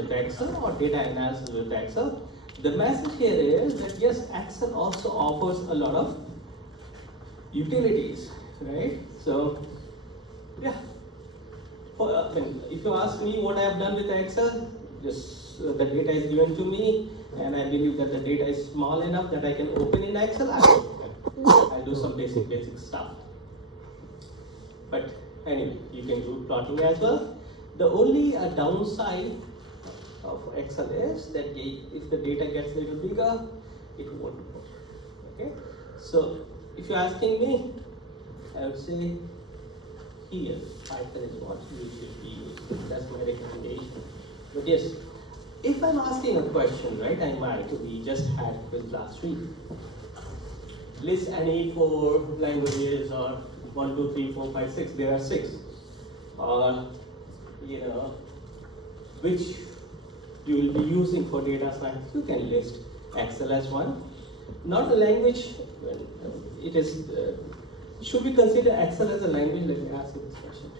with Excel or data analysis with Excel. The message here is that yes, Excel also offers a lot of utilities, right? So, yeah. If you ask me what I have done with Excel, just the data is given to me, and I believe that the data is small enough that I can open in Excel. I'll do some basic stuff. But anyway, you can do plotting as well. The only downside of Excel is that if the data gets a little bigger, it won't work. Okay, so if you're asking me, I would say here Python is what you should be using. That's my recommendation. But yes, if I'm asking a question, right, I might. We just had quiz last week. List any 4 languages, or 1, 2, 3, 4, 5, 6. There are 6. Or which you will be using for data science. You can list Excel as one. Not a language. It is. Should we consider Excel as a language? Let me ask you this question.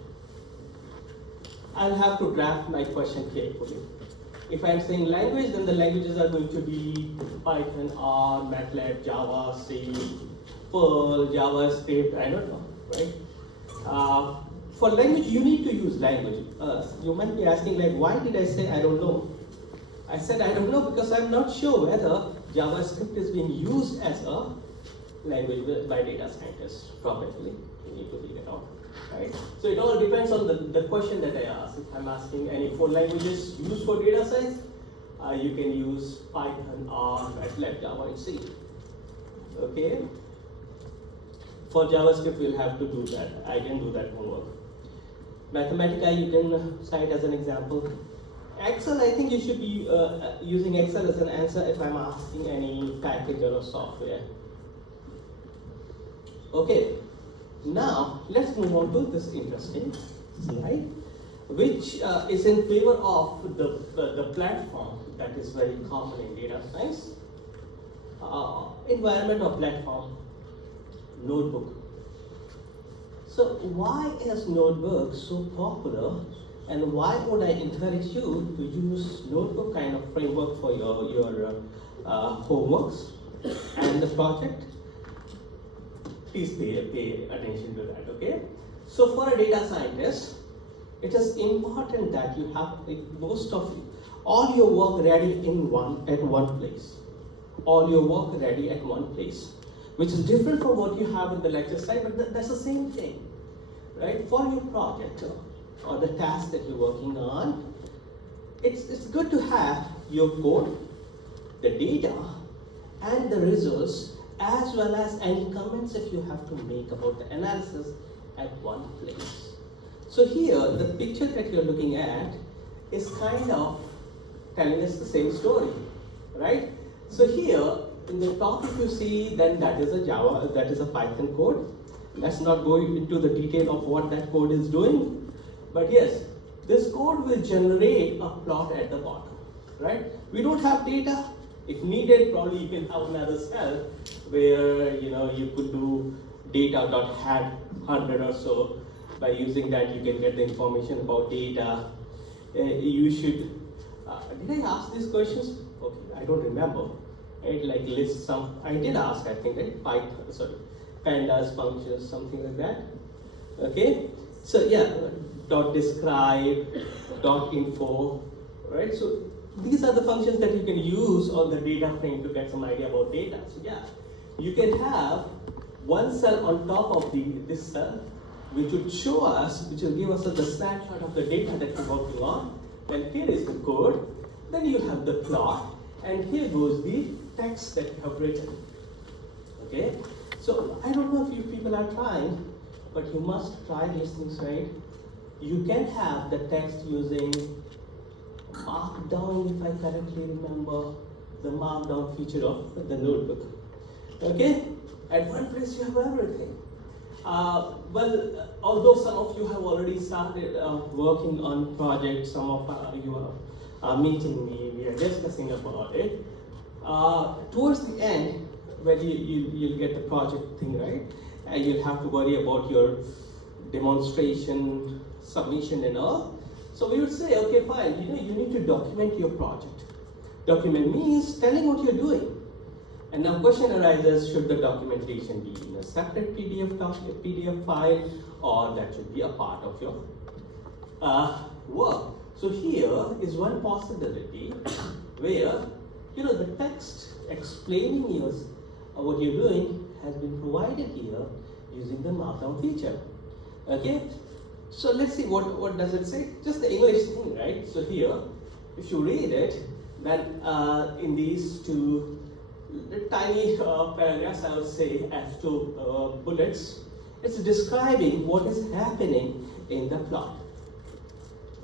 I'll have to draft my question carefully. If I'm saying language, then the languages are going to be Python, R, MATLAB, Java, C, Perl, JavaScript, I don't know, right? For language, you need to use language. You might be asking, like, why did I say I don't know? I said I don't know because I'm not sure whether JavaScript is being used as a language by data scientists. Probably, you need to figure it out, right? So it all depends on the question that I ask. If I'm asking any 4 languages used for data science, you can use Python, R, MATLAB, Java, and C. Okay. For JavaScript, we'll have to do that. I can do that homework. Mathematica, you can cite as an example. Excel, I think you should be using Excel as an answer if I'm asking any package or software. Okay, now let's move on to this interesting slide, which is in favor of the platform that is very common in data science. Environment or platform, notebook. So why is notebook so popular, and why would I encourage you to use notebook kind of framework for your homeworks and the project? Please pay attention to that, okay? So for a data scientist, it is important that you have all your work ready at one place. All your work ready at one place, which is different from what you have in the lecture slide, but that's the same thing, right? For your project or the task that you're working on, it's good to have your code, the data, and the results, as well as any comments if you have to make about the analysis at one place. So here, the picture that you're looking at is kind of telling us the same story, right? So here, in the top, if you see, then that is a Python code. Let's not go into the detail of what that code is doing, but yes, this code will generate a plot at the bottom, right? We don't have data. If needed, probably you can have another cell where you could do data.had 100 or so. By using that, you can get the information about data. You should. Did I ask these questions? Okay, I don't remember. Right, like list some. I did ask, I think, right? Python, sorry, pandas, functions, something like that. Okay. So yeah, dot describe, dot info, right? So these are the functions that you can use on the data frame to get some idea about data. So yeah, you can have one cell on top of this cell, which would show us, which will give us the snapshot of the data that you're working on. Then here is the code, then you have the plot, and here goes the text that you have written. Okay, so I don't know if you people are trying, but you must try these things, right? You can have the text using Markdown, if I correctly remember, the Markdown feature of the notebook. Okay, at one place you have everything. Well, although some of you have already started working on projects, some of you are meeting me, we are discussing about it. Towards the end, when you'll get the project thing right, and you'll have to worry about your demonstration, submission and all. So we would say, okay, fine, you need to document your project. Document means telling what you're doing. And now question arises, should the documentation be in a separate PDF file, or that should be a part of your work? So here is one possibility where the text explaining what you're doing has been provided here using the markdown feature. Okay, so let's see what does it say. Just the English thing, right? So here, if you read it, then in these two tiny paragraphs, I would say as two bullets, it's describing what is happening in the plot,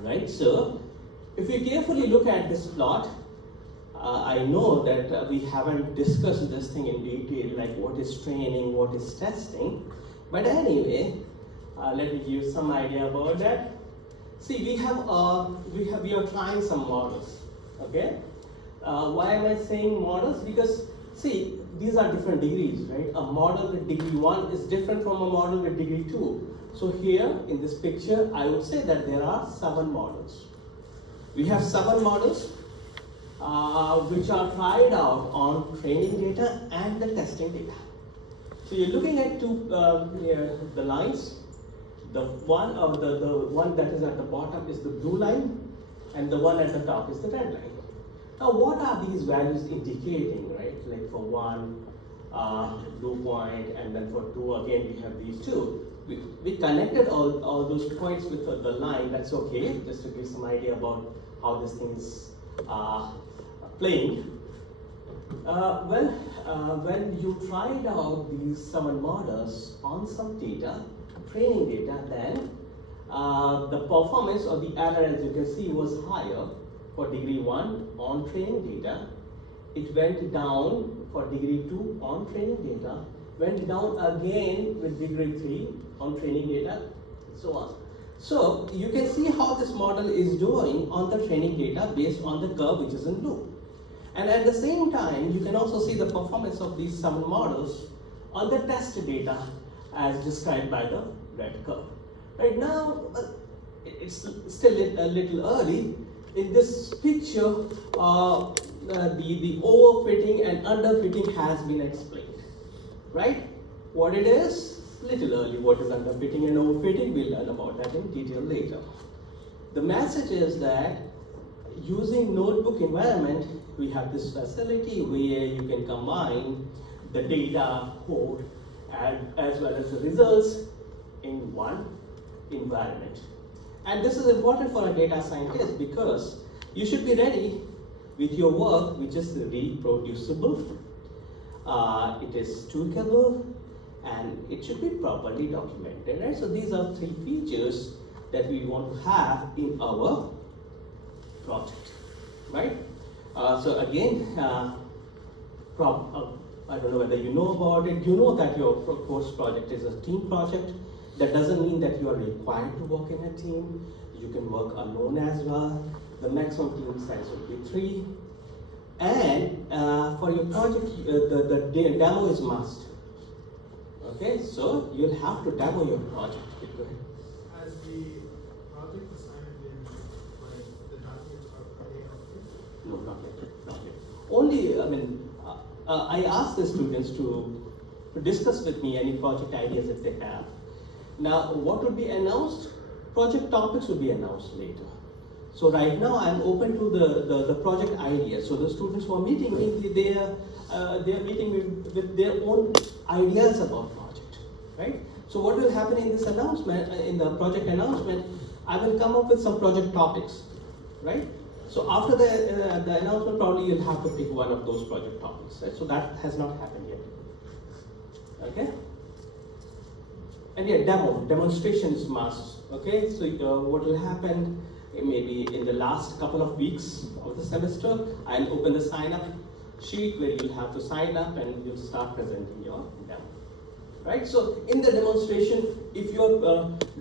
right? So if you carefully look at this plot, I know that we haven't discussed this thing in detail, like what is training, what is testing, but anyway, let me give you some idea about that. See, we are trying some models. Okay, why am I saying models? Because see, these are different degrees, right? A model with degree 1 is different from a model with degree 2. So here in this picture, I would say that there are 7 models. We have 7 models which are tried out on training data and the testing data. So you're looking at the lines. The one that is at the bottom is the blue line, and the one at the top is the red line. Now, what are these values indicating, right? Like for 1, blue point, and then for 2, again, we have these 2. We connected all those points with the line, that's okay, just to give some idea about how this thing is playing. When you tried out these 7 models on some data, training data, then the performance or the error, as you can see, was higher for degree 1 on training data. It went down for degree 2 on training data, went down again with degree 3 on training data, so on. So you can see how this model is doing on the training data based on the curve which is in blue. And at the same time, you can also see the performance of these 7 models on the test data as described by the red curve. Right now, it's still a little early. In this picture, the overfitting and underfitting has been explained, right? What it is, little early. What is underfitting and overfitting, we'll learn about that in detail later. The message is that using notebook environment, we have this facility where you can combine the data, code, as well as the results in one environment. And this is important for a data scientist because you should be ready with your work which is reproducible, it is tweakable, and it should be properly documented, right? So these are 3 features that we want to have in our project, right? So again, I don't know whether you know about it. You know that your course project is a team project. That doesn't mean that you are required to work in a team. You can work alone as well. The maximum team size would be 3. And for your project, the demo is must. Okay, so you'll have to demo your project. Go ahead. As the project assignment in the documents are they No, not yet. Not yet. Only, I mean, I asked the students to discuss with me any project ideas if they have. Now, what would be announced? Project topics will be announced later. So right now, I'm open to the project ideas. So the students who are meeting me, they are meeting me with their own ideas about project, right? So what will happen in this announcement, in the project announcement, I will come up with some project topics, right? So after the announcement, probably you'll have to pick one of those project topics, right? So that has not happened yet, okay? And yeah, demonstration is must, okay? So what will happen, maybe in the last couple of weeks of the semester, I'll open the sign up sheet where you'll have to sign up and you'll start presenting your demo, right? So in the demonstration, if you're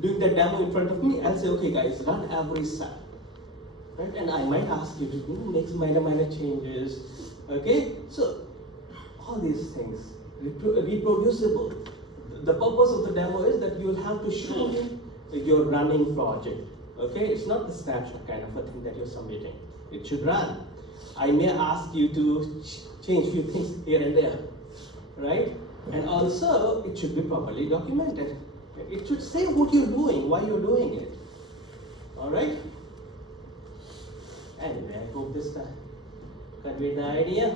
doing the demo in front of me, I'll say, okay guys, run every cell, right? And I might ask you to make some minor changes, okay? So all these things, reproducible. The purpose of the demo is that you will have to show him your running project, Okay, it's not the snapshot kind of a thing that you're submitting. It should run. I may ask you to change few things here and there, right? And also, it should be properly documented. It should say what you're doing, why you're doing it. All right? Anyway, I hope this conveyed the idea.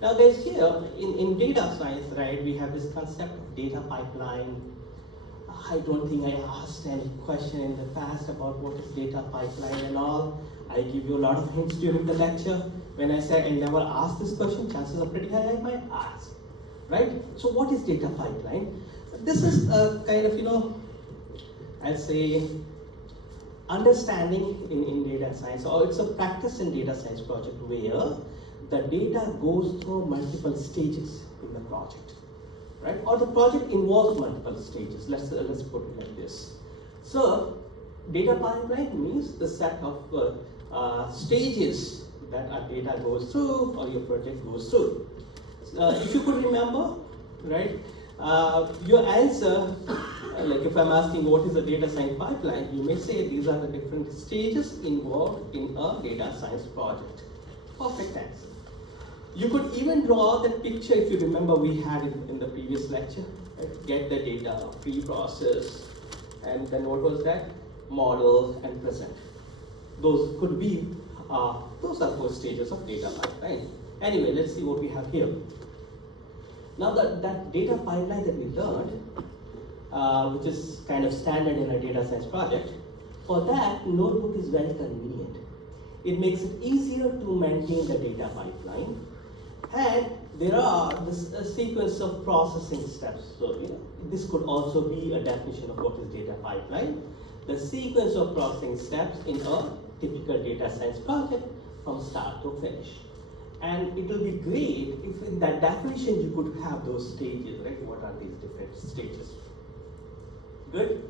Now guys, here in data science, right, we have this concept of data pipeline. I don't think I asked any question in the past about what is data pipeline and all. I give you a lot of hints during the lecture. When I say I never asked this question, chances are pretty high I might ask, right? So what is data pipeline? This is a kind of, I'll say, understanding in data science, or it's a practice in data science project where the data goes through multiple stages in the project, right? Or the project involves multiple stages. Let's put it like this. So, data pipeline means the set of stages that our data goes through or your project goes through. If you could remember, right? Your answer, like if I'm asking what is a data science pipeline, you may say these are the different stages involved in a data science project. Perfect answer. You could even draw that picture if you remember we had it in the previous lecture. Right? Get the data, pre-process, and then what was that? Model and present. Those could be, those are 4 stages of data pipeline. Anyway, let's see what we have here. Now that data pipeline that we learned, which is kind of standard in a data science project, for that, notebook is very convenient. It makes it easier to maintain the data pipeline, and there are this sequence of processing steps. So this could also be a definition of what is data pipeline. The sequence of processing steps in a typical data science project from start to finish. And it will be great if in that definition you could have those stages, right? What are these different stages? Good?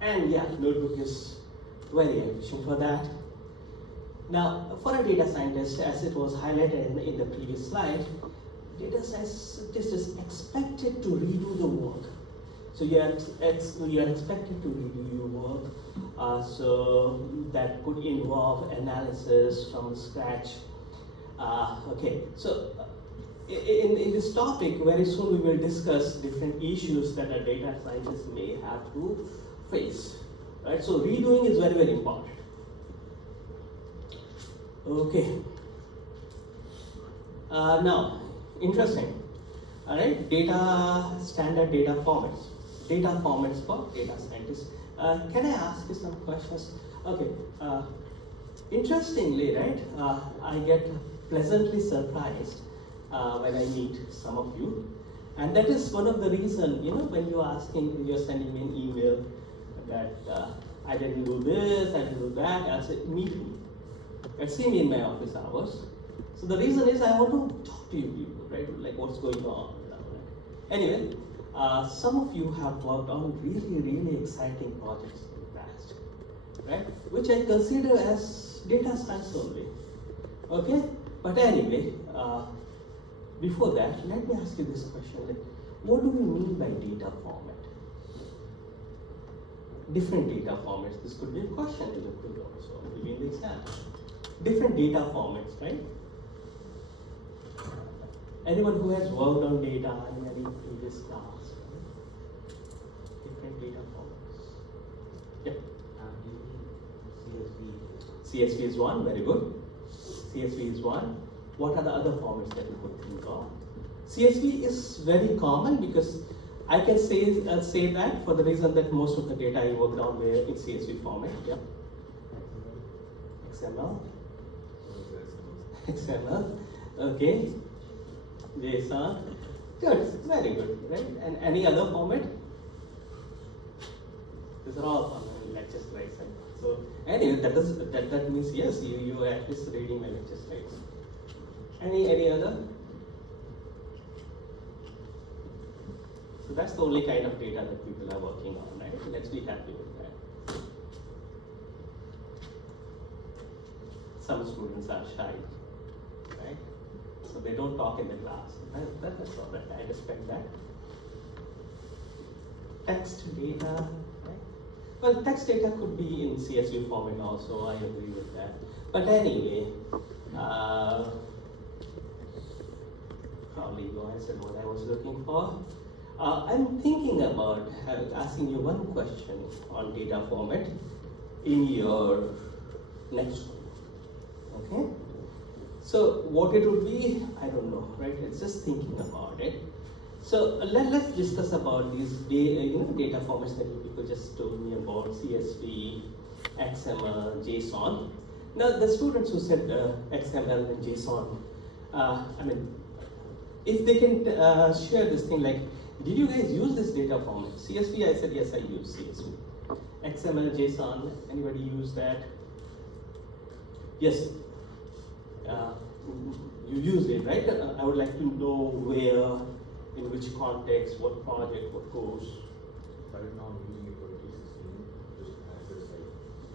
And yeah, notebook is very efficient for that. Now, for a data scientist, as it was highlighted in the previous slide, data scientist is expected to redo the work. So you are expected to redo your work. So that could involve analysis from scratch. Okay, so in this topic, very soon we will discuss different issues that a data scientist may have to face. Right, so redoing is very, very important. Okay. Now, interesting. All right, standard data formats. Data formats for data scientists. Can I ask you some questions? Okay. Interestingly, right, I get pleasantly surprised when I meet some of you, and that is one of the reasons, when you're sending me an email that I didn't do this, I didn't do that. I'll say, meet me. See me in my office hours. So the reason is I want to talk to you people, right? Like what's going on. Anyway, some of you have worked on really, really exciting projects in the past, right? Which I consider as data science only. Okay? But anyway, before that, let me ask you this question. Like, what do we mean by data format? Different data formats. This could be a question in the quiz also, maybe in the exam. Different data formats, right? Anyone who has worked on data in any previous class, right? Different data formats. Yep. CSV is one, very good. CSV is one. What are the other formats that you could think of? CSV is very common because I can say that for the reason that most of the data I worked on were in CSV format. Yeah. XML. XML. Okay. JSON. Good. Very good. Right. And any other format? These are all common lecture slides. Right? So anyway, that means yes, you are at least reading my lecture slides. Any other? So that's the only kind of data that people are working on, right? Let's be happy with that. Some students are shy, right? So they don't talk in the class. That's all right. I respect that. Text data, right? Well, text data could be in CSV format also, I agree with that. But anyway, probably you answered what I was looking for. I'm thinking about asking you one question on data format in your next one. Okay? So what it would be, I don't know, right? It's just thinking about it. So let's discuss about these data formats that you people just told me about: CSV, XML, JSON. Now the students who said XML and JSON, I mean, if they can share this thing like, did you guys use this data format? CSV, I said yes, I use CSV. XML, JSON, anybody use that? Yes. You use it, right? I would like to know where, in which context, what project, what course. Right now I'm using it for D16, just access like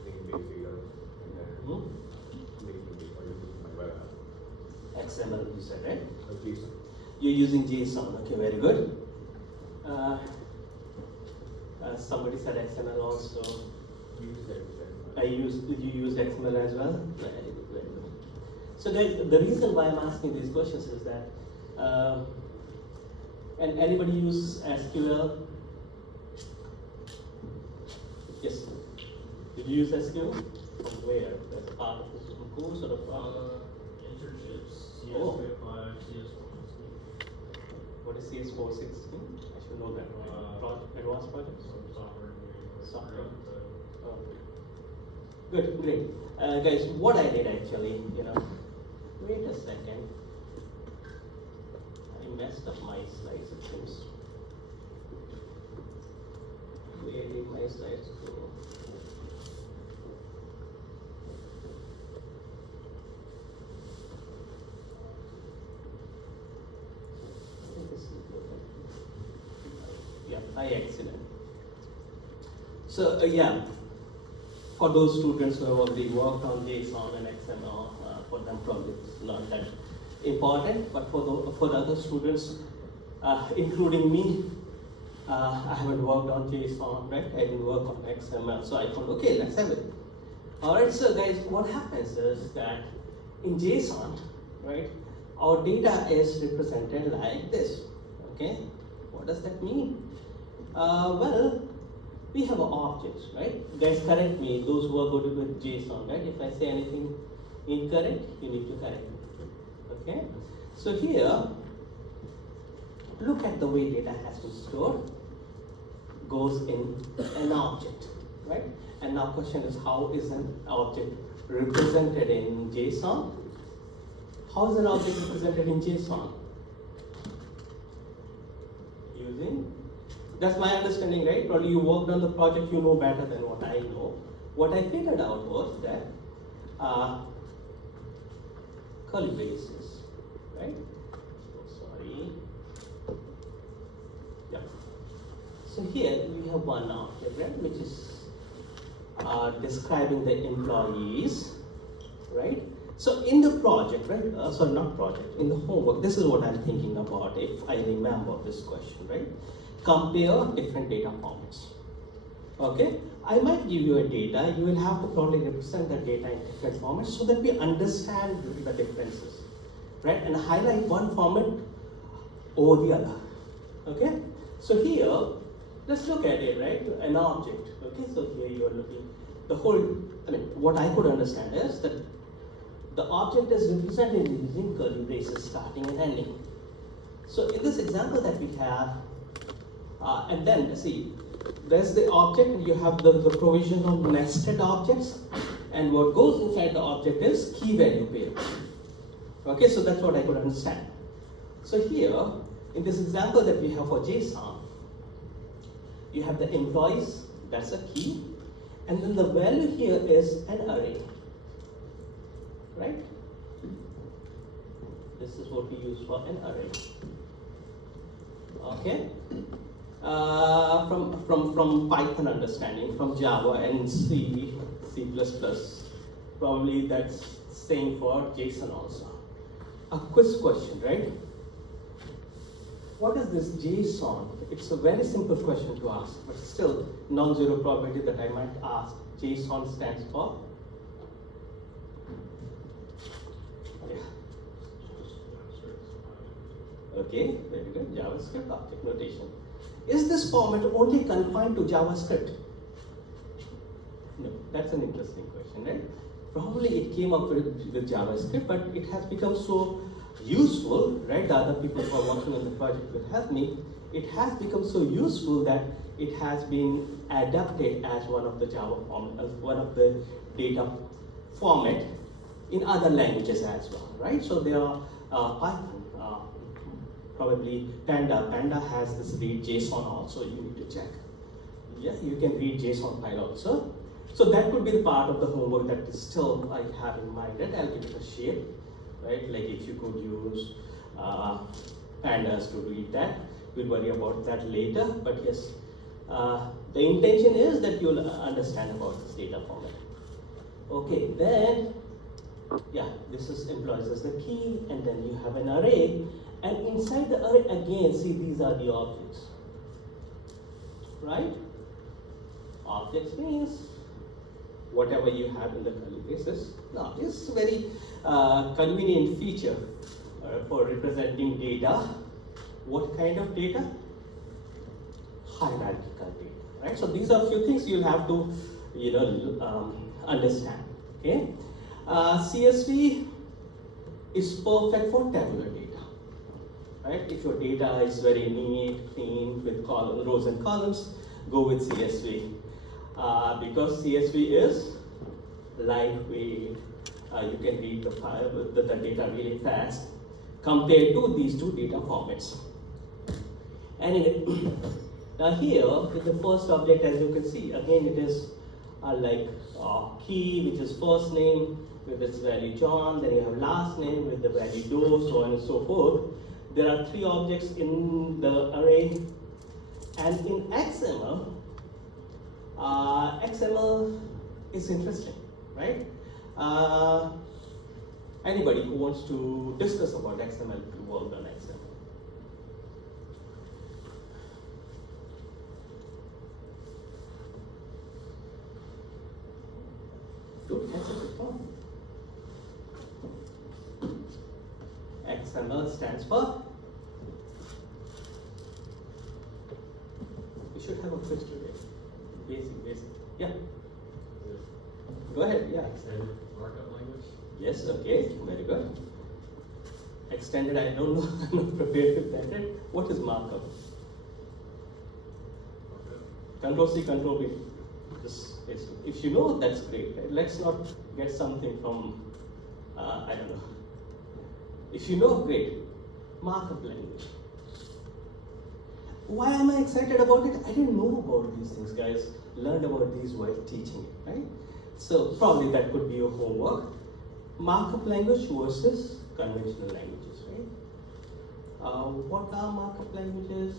link-based data and then linking it or using my web app. XML, you said, right? JSON. You're using JSON, okay, very good. Somebody said XML also. Use that. You use XML as well? Very good, very good. So the reason why I'm asking these questions is that, and anybody use SQL? Yes. Did you use SQL? From where? As a part of the course or internships, Oh. CS55, CS416. what is CS416? I should know that. Advanced projects? Software engineering. Software. Good, great. Guys, what I did actually, wait a second. I messed up my slides, it seems. Where did my slides go? I think this is good. Yeah, by accident. So, yeah. For those students who have already worked on JSON and XML, for them probably it's not that important, but for the other students, including me, I haven't worked on JSON, right? I didn't work on XML, so I thought, okay, let's have it. Alright, so guys, what happens is that in JSON, right, our data is represented like this, okay? What does that mean? Well, we have objects, right? Guys, correct me, those who are good with JSON, right? If I say anything incorrect, you need to correct me, okay? So here, look at the way data has been stored. Goes in an object, right? And now question is, how is an object represented in JSON? How is an object represented in JSON? Using, that's my understanding, right? Probably you worked on the project, you know better than what I know. What I figured out was that curly braces, right? Sorry. Yeah. So here we have one object, right, which is describing the employees, right? So in the project, right? Sorry, not project. In the homework, this is what I'm thinking about. If I remember this question, right? Compare different data formats. Okay, I might give you a data. You will have to probably represent the data in different formats so that we understand the differences, right? And highlight one format over the other. Okay, so here, let's look at it, right? An object. Okay, so here you are looking. The whole, what I could understand is that the object is represented using curly braces starting and ending. So in this example that we have, and then see, there's the object, and you have the provision of nested objects, and what goes inside the object is key value pair. Okay, so that's what I could understand. So here, in this example that we have for JSON, you have the employees, that's a key, and then the value here is an array, right? This is what we use for an array. Okay. From Python understanding, from Java and C++, probably that's same for JSON also. A quiz question, right? what is this JSON? It's a very simple question to ask, but still non-zero probability that I might ask. JSON stands for? Yeah. Okay, very good. JavaScript object notation. Is this format only confined to JavaScript? No, that's an interesting question, right? Probably it came up with JavaScript, but it has become so useful, right? The other people who are working on the project will help me. It has become so useful that it has been adapted as one of the Java form, as one of the data format in other languages as well, right? So there are Python, probably Panda. Panda has this read JSON also. You need to check. Yeah, you can read JSON file also. So that could be the part of the homework that is still I have in mind, and I'll give it a shape, right? Like if you could use pandas to read that, we'll worry about that later. But yes, the intention is that you'll understand about this data format. Okay, then, yeah, this is employees as the key, and then you have an array, and inside the array again, see these are the objects, right? Objects means whatever you have in the curly braces. Now, this is a very convenient feature for representing data. What kind of data? Hierarchical data, right? So these are a few things you'll have to, understand. Okay, CSV is perfect for tabular data, right? If your data is very neat, clean, with rows and columns, go with CSV. Because CSV is lightweight, you can read the file, the data really fast compared to these two data formats. And now here with the first object, as you can see, again it is like key, which is first name with its value John, then you have last name with the value Doe, so on and so forth. There are three objects in the array, and in XML, XML is interesting, right? Anybody who wants to discuss about XML, to work on XML. Good, that's a good one. XML stands for, we should have a quiz today. Basic. Yeah. Go ahead, yeah. Extended markup language? Yes, okay, very good. Extended, I don't know, I'm not prepared with that. Right? What is markup? Control C, Control V. If you know, that's great. Right? Let's not get something from, I don't know. If you know, great. Markup language. Why am I excited about it? I didn't know about these things, guys. Learned about these while teaching it, right? So probably that could be your homework. Markup language versus conventional languages, right? What are markup languages?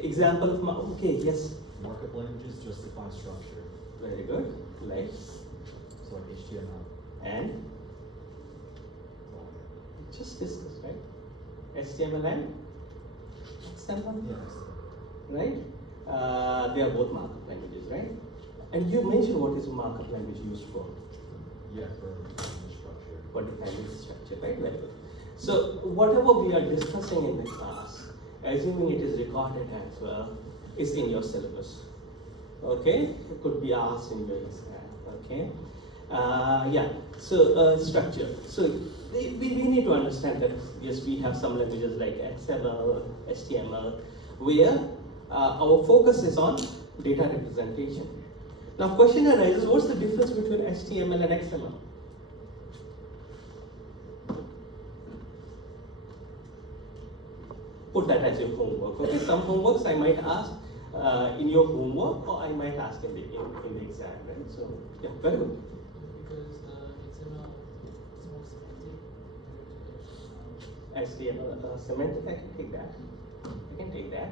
Example of okay, yes. Markup languages just define structure. Very good. Like So like HTML. and just discuss, right? HTML and XML, Yes. right? They are both markup languages, right? And you mentioned what is markup language used for? Yeah, for defining structure. For defining the structure, right? Very good. So whatever we are discussing in the class, assuming it is recorded as well, is in your syllabus. Okay? It could be asked in your exam. Okay? Yeah. So structure. So we need to understand that yes, we have some languages like XML, HTML, where our focus is on data representation. Now, question arises: what's the difference between HTML and XML? Put that as your homework. Okay, some homeworks I might ask in your homework, or I might ask in the exam. Right? So yeah, very good. Because XML is more semantic HTML semantic, I can take that. I can take that.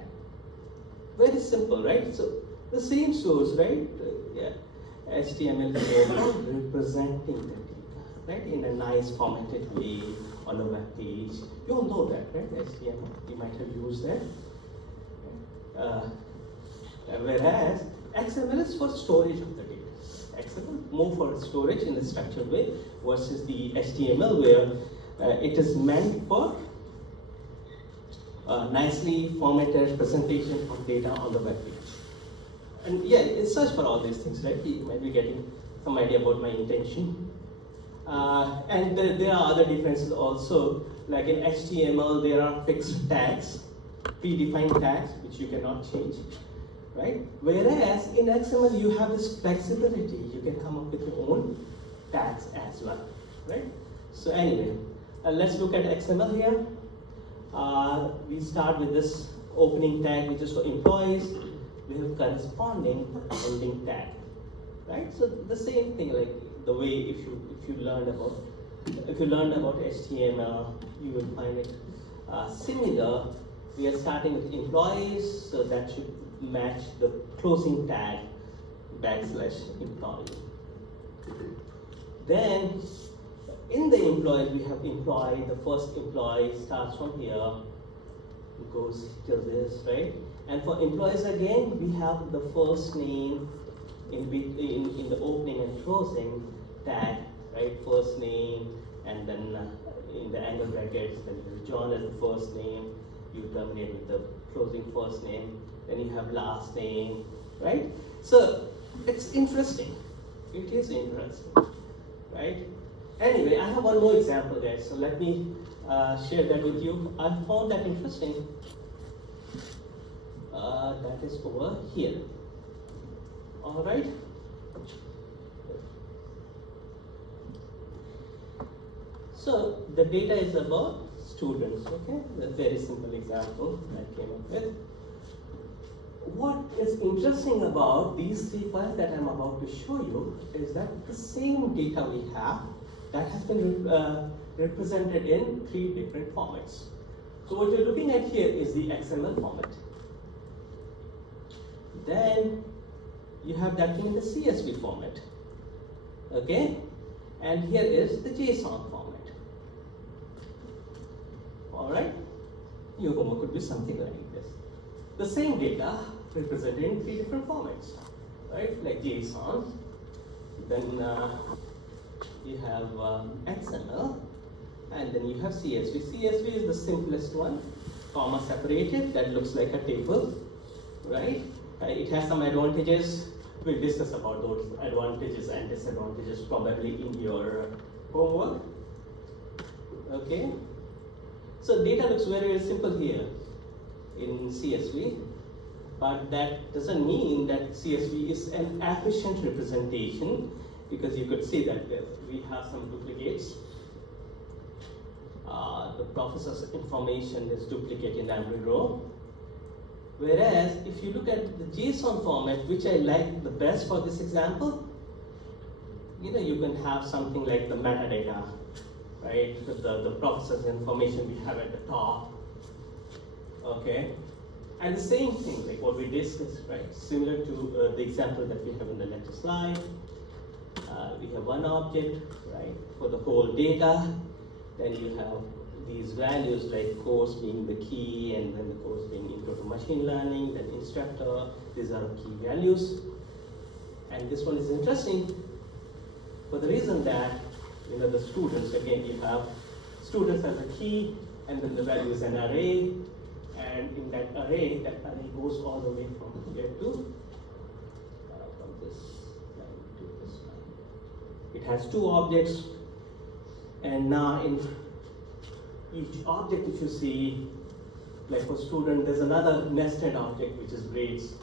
Very simple, right? So the same source, right? Yeah. HTML is all about representing the data. right, in a nice formatted way on a web page. You all know that, right? HTML, you might have used that. Whereas XML is for storage of the data. XML more for storage in a structured way versus the HTML where it is meant for nicely formatted presentation of data on the web page. And yeah, it's search for all these things, right? You might be getting some idea about my intention. And there are other differences also, like in HTML there are fixed tags, predefined tags which you cannot change, right? Whereas in XML you have this flexibility, you can come up with your own tags as well, right? So anyway, let's look at XML here. We start with this opening tag which is for employees. We have corresponding ending tag, right? So the same thing, like the way if you learned about HTML, you will find it similar. We are starting with employees, so that should match the closing tag /employee. Then in the employees we have employee. The first employee starts from here, goes till this, right? And for employees again, we have the first name in the opening and closing tag, right? First name, and then in the angle brackets, then you have John as the first name. You terminate with the closing first name. Then you have last name, right? So it's interesting. It is interesting, right? Anyway, I have one more example, guys. So let me share that with you. I found that interesting. That is over here. All right. So the data is about students. Okay, that's a very simple example I came up with. What is interesting about these three files that I'm about to show you is that the same data we have that has been represented in three different formats. So what you're looking at here is the XML format. Then you have that thing in the CSV format. Okay? And here is the JSON format. Alright? Your homework could be something like this. The same data represented in three different formats. Right? Like JSON. Then you have XML. And then you have CSV. CSV is the simplest one. Comma separated. That looks like a table. Right? It has some advantages. We'll discuss about those advantages and disadvantages probably in your homework. Okay. So data looks very, very simple here in CSV, but that doesn't mean that CSV is an efficient representation, because you could see that we have some duplicates. The professor's information is duplicate in every row. Whereas if you look at the JSON format, which I like the best for this example, you can have something like the metadata, right? The professor's information we have at the top. Okay, and the same thing like what we discussed, right? Similar to the example that we have in the lecture slide. We have one object, right, for the whole data. Then you have these values like course being the key, and then the course being intro to machine learning, then instructor. These are key values. And this one is interesting for the reason that the students, again, you have students as a key, and then the value is an array, and in that array goes all the way from here to from this line to this line. It has two objects, and now in each object, if you see, like for student, there's another nested object which is grades,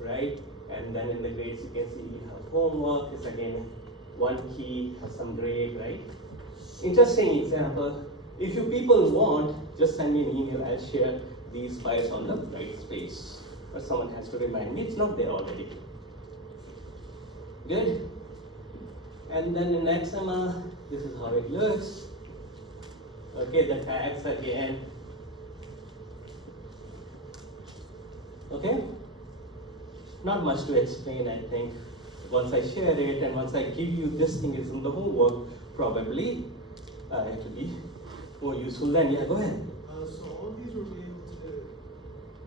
right? And then in the grades, you can see you have homework. It's again one key, has some grade, right? Interesting example. If you people want, just send me an email. I'll share these files on the right space. But someone has to remind me. It's not there already. Good. And then in XML, this is how it looks. Okay, the tags again. Okay? Not much to explain, I think. Once I share it and once I give you this thing is in the homework, probably it will be more useful then. Yeah, go ahead. So all of these will be able to,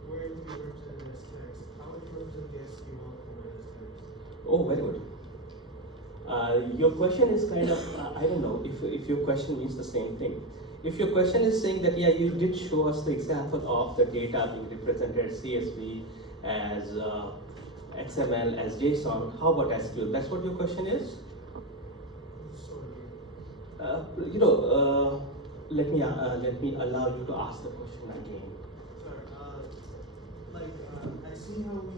were able to be represented as text. How would you represent the SQL format as text? Oh, very good. Your question is kind of, I don't know if your question means the same thing. If your question is saying that, yeah, you did show us the example of the data being represented as CSV, as XML, as JSON, how about SQL? That's what your question is? Sort Let me allow you to ask the question again. Sorry, I see how we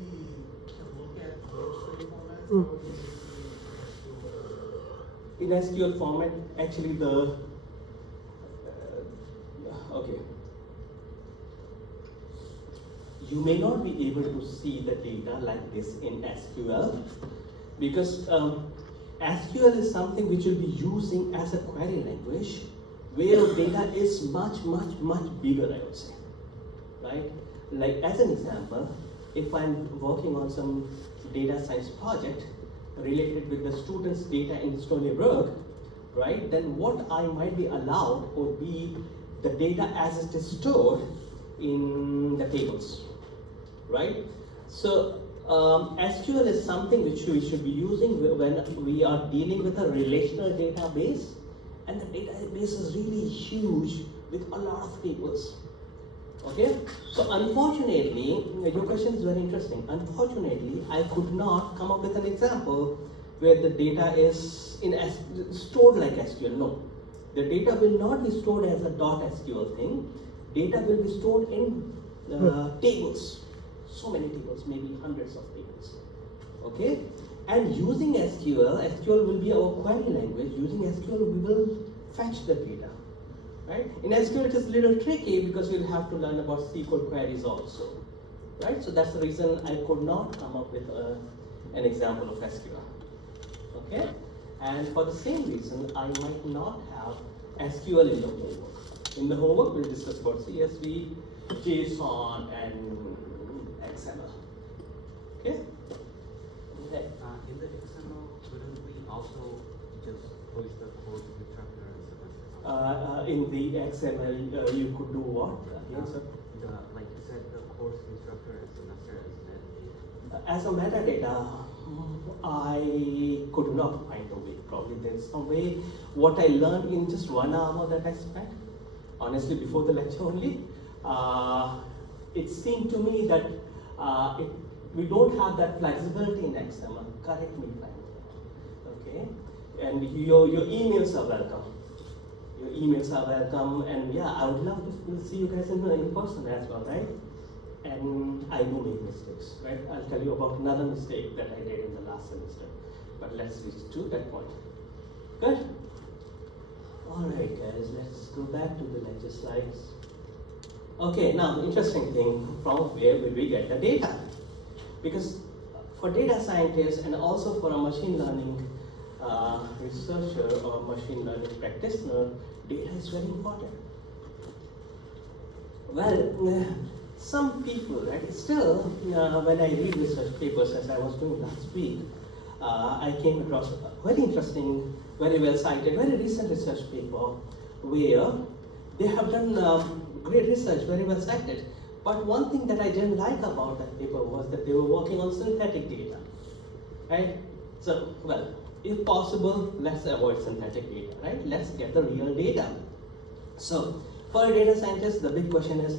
can look at those three formats. How would you use the In SQL format, actually okay. You may not be able to see the data like this in SQL because SQL is something which will be using as a query language where data is much bigger, I would say, right? Like as an example, if I'm working on some data science project related with the students' data in Stony Brook, right? Then what I might be allowed would be the data as it is stored in the tables, right? So SQL is something which we should be using when we are dealing with a relational database, and the database is really huge with a lot of tables. Okay, so unfortunately, your question is very interesting. Unfortunately, I could not come up with an example where the data is stored like SQL. No, the data will not be stored as a .SQL thing. Data will be stored in tables. So many tables, maybe hundreds of tables. Okay, and using SQL will be our query language. Using SQL, we will fetch the data. Right? In SQL, it is a little tricky because you'll have to learn about SQL queries also. Right? So that's the reason I could not come up with an example of SQL. Okay? And for the same reason, I might not have SQL in the homework. In the homework, we'll discuss about CSV, JSON, and XML. Okay? In the XML, wouldn't we also just place the code structure and semester? In the XML, you could do what? Yes, sir. Like you said, the course instructor and semester as metadata. As a metadata, I could not find a way. Probably there's some way. What I learned in just 1 hour that I spent, honestly, before the lecture only, it seemed to me that we don't have that flexibility in XML. Correct me if I'm wrong. Okay, and your emails are welcome. Your emails are welcome, and yeah, I would love to see you guys in person as well, right? And I do make mistakes, right? I'll tell you about another mistake that I did in the last semester, but let's reach to that point. Good? Alright guys, let's go back to the lecture slides. Okay, now interesting thing, from where will we get the data? Because for data scientists and also for a machine learning researcher or machine learning practitioner, data is very important. Well, some people, right, still when I read research papers as I was doing last week, I came across a very interesting, very well cited, very recent research paper where they have done great research, very well cited. But one thing that I didn't like about that paper was that they were working on synthetic data, right? So, well, if possible, let's avoid synthetic data, right? Let's get the real data. So, for a data scientist, the big question is,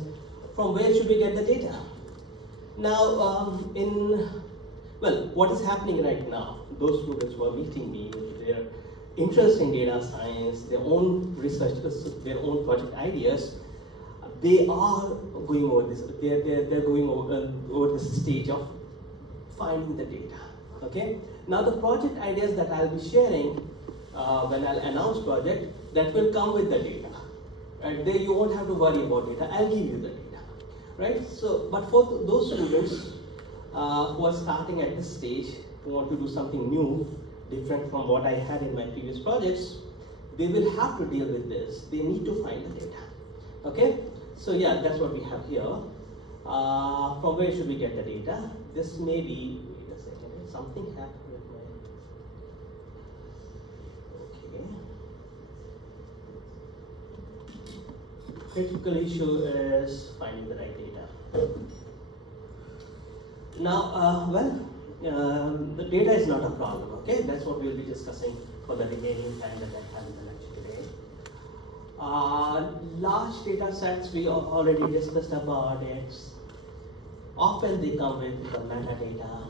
from where should we get the data? Now, what is happening right now? Those students who are meeting me with their interest in data science, their own research, their own project ideas, they are going over this. They're going over this stage of finding the data. Okay. Now the project ideas that I'll be sharing when I'll announce project, that will come with the data. Right? There you won't have to worry about data. I'll give you the data. Right. So, but for those students who are starting at this stage, who want to do something new, different from what I had in my previous projects, they will have to deal with this. They need to find the data. Okay. So yeah, that's what we have here. From where should we get the data? This may be, wait a second, something happened with my, okay. Critical issue is finding the right data. Now, the data is not a problem, okay? That's what we'll be discussing for the remaining time that I have in the lecture today. Large data sets, we already discussed about it. Often they come with the metadata,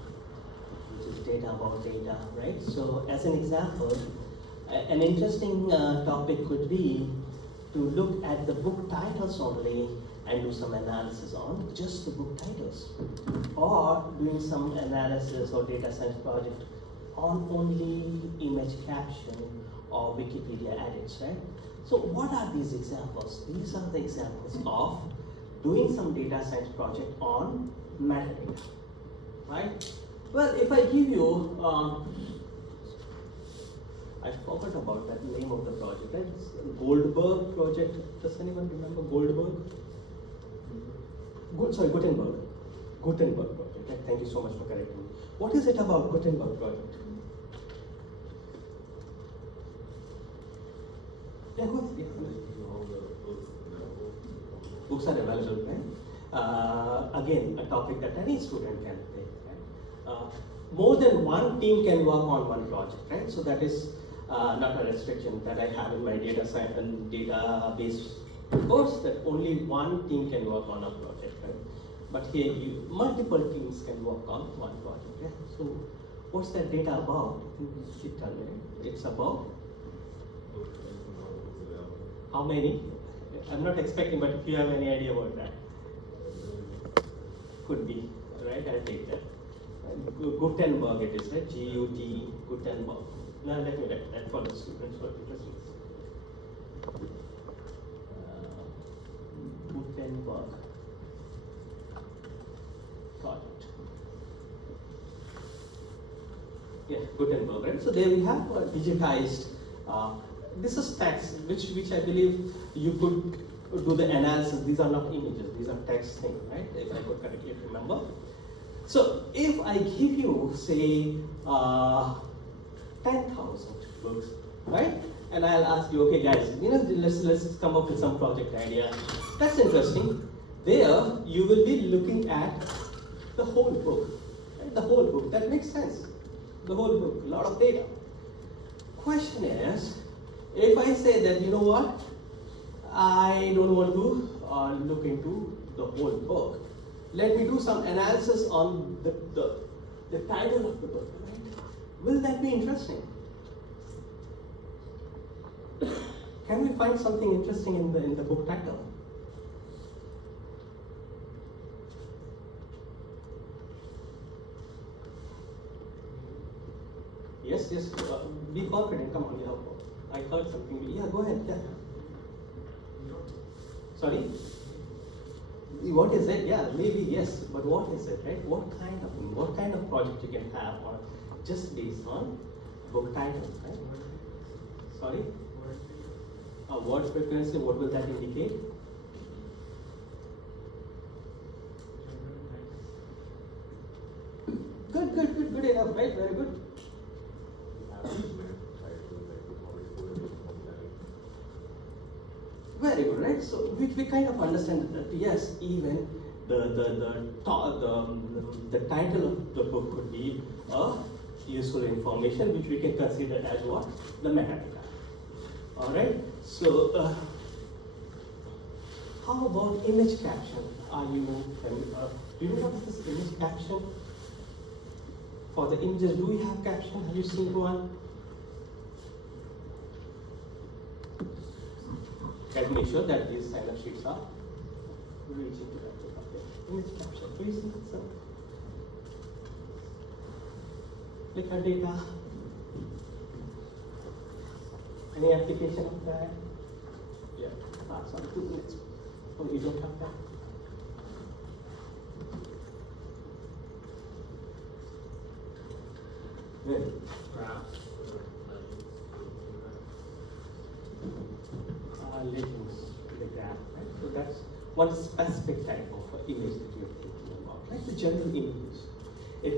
which is data about data, right? So as an example, an interesting topic could be to look at the book titles only and do some analysis on just the book titles, or doing some analysis or data science project on only image caption or Wikipedia edits, right? So what are these examples? These are the examples of doing some data science project on metadata, right? Well, if I give you, I forgot about that name of the project, right? It's Goldberg project. Does anyone remember Goldberg? Gutenberg. Gutenberg project. Right? Thank you so much for correcting me. What is it about Gutenberg project? Yeah, go ahead. Yeah. Books are available, right? Again, a topic that any student can take, right? More than one team can work on one project, right? So that is not a restriction that I have in my data science and database course, that only one team can work on a project, right? But here, multiple teams can work on one project, yeah? So what's that data about? You tell me, right? It's about how many? I'm not expecting, but if you have any idea about that, could be, right? I'll take that. Gutenberg it is, right? G-U-T, Gutenberg. Now let me write that for the students for interesting. Gutenberg project. Yeah, Gutenberg, right? So there we have digitized. This is text, which I believe you could do the analysis. These are not images; these are text things, right? If I could correctly remember. So if I give you, say, 10,000 books, right? And I'll ask you, okay, guys, let's come up with some project idea. That's interesting. There, you will be looking at the whole book, right? The whole book. That makes sense. The whole book, a lot of data. Question is, if I say that, you know what, I don't want to look into the whole book. Let me do some analysis on the title of the book, right? Will that be interesting? Can we find something interesting in the book title? Yes, be confident. Come on, I heard something. Yeah, go ahead. Yeah. Sorry. What is it? Yeah, maybe yes, but what is it, right? What kind of project you can have on just based on book title, right? Sorry? Word frequency, what will that indicate? Good enough, right? Very good. Very good, right? So we kind of understand that yes, even the title of the book could be a useful information which we can consider as what? The metadata. Alright? So how about image caption? Do you know what is this image caption? For the images, do we have caption? Have you seen one? Let me make sure that these sign up sheets are reaching to that. Okay. Image caption. Do you see it, sir? Click on data. Any application of that? Yeah. Sorry, 2 minutes. Oh, you don't have that? Good. Graphs or legends. Legends, the graph, right? So that's one specific type of image that you're thinking about, like the general images. If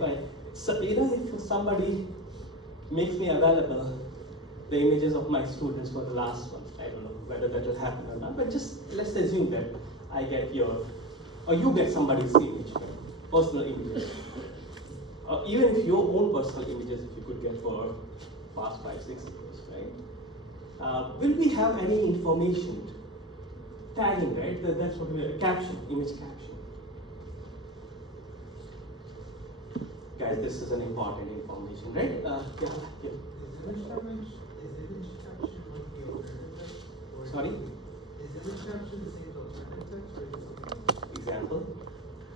somebody makes me available the images of my students for the last one, I don't know, whether that will happen or not, but just let's assume that I get your, or you get somebody's image, right? Personal images. Even if your own personal images, if you could get for past 5, 6 years, right? Will we have any information? Tagging, right? That's what we caption, image caption. Guys, this is an important information, right? Yeah. Is image caption like the alternative text? Or Sorry? Is image caption the same as alternative text or is it something else? Example.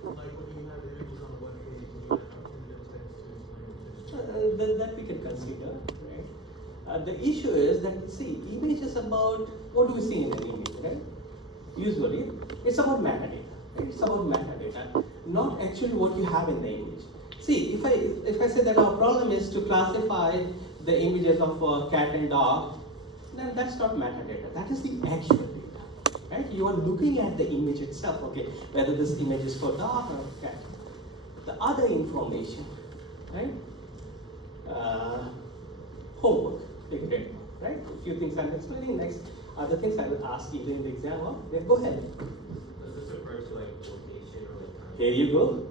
Like when you have images on a web page and you have alternative text to explain it. That we can consider, right? The issue is that, see, image is about, what do we see in an image, right? Usually, it's about metadata, right? It's about metadata, not actually what you have in the image. See, if I say that our problem is to classify the images of cat and dog, then that's not metadata, that is the actual data, right? You are looking at the image itself, okay, whether this image is for dog or cat. The other information, right? Homework, take a grade, right? A few things I'm explaining, next other things I will ask either in the exam or then go ahead. Does this refer to like location or like time? Here you go,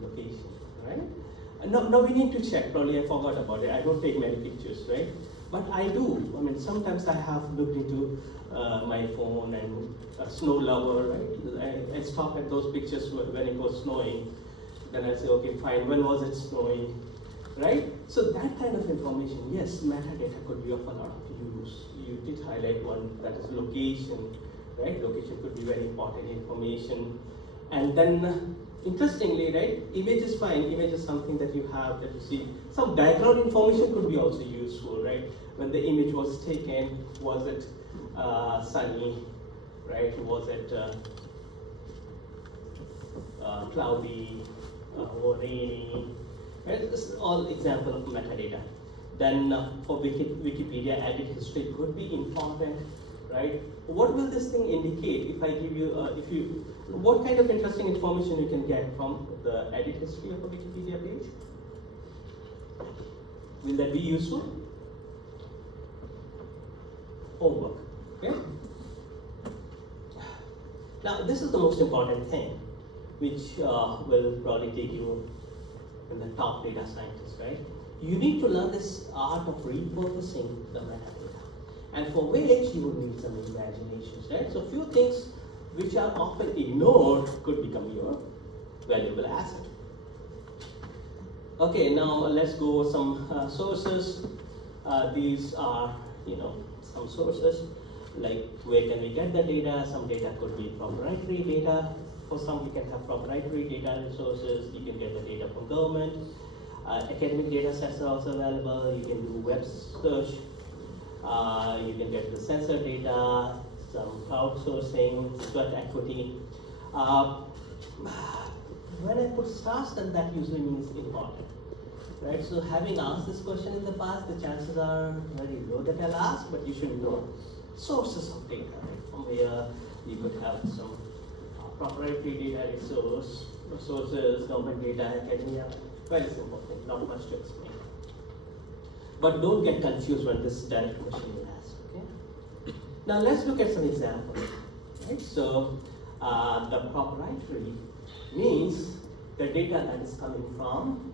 location, right? No, we need to check, probably I forgot about it, I don't take many pictures, right? But I do, I mean, sometimes I have looked into my phone and snow lover, right? I stop at those pictures when it was snowing, then I say, okay, fine, when was it snowing? Right? So that kind of information, yes, metadata could be of a lot of use. You did highlight one, that is location, right? Location could be very important information. And then, interestingly, right, image is fine, image is something that you have, that you see. Some background information could be also useful, right? When the image was taken, was it sunny, right? Was it cloudy, or rainy? Right? This is all example of metadata. Then for Wikipedia, edit history could be important, right? What will this thing indicate if I give you, what kind of interesting information you can get from the edit history of a Wikipedia page? Will that be useful? Homework, okay? Now this is the most important thing, which will probably take you in the top data scientists, right? You need to learn this art of repurposing the metadata. And for which you will need some imaginations, right? So few things which are often ignored could become your valuable asset. Okay, now let's go over some sources. These are, some sources, like where can we get the data? Some data could be proprietary data. For some, you can have proprietary data resources. You can get the data from government. Academic data sets are also available. You can do web search. You can get the sensor data, some crowdsourcing, sweat equity. When I put stars, then that usually means important, right? So having asked this question in the past, the chances are very low that I'll ask, but you should know sources of data, right? From where you could have some proprietary data resources, government data, academia, very simple thing, not much to explain. But don't get confused when this direct question is asked, okay? Now let's look at some examples, right? So the proprietary means the data that is coming from,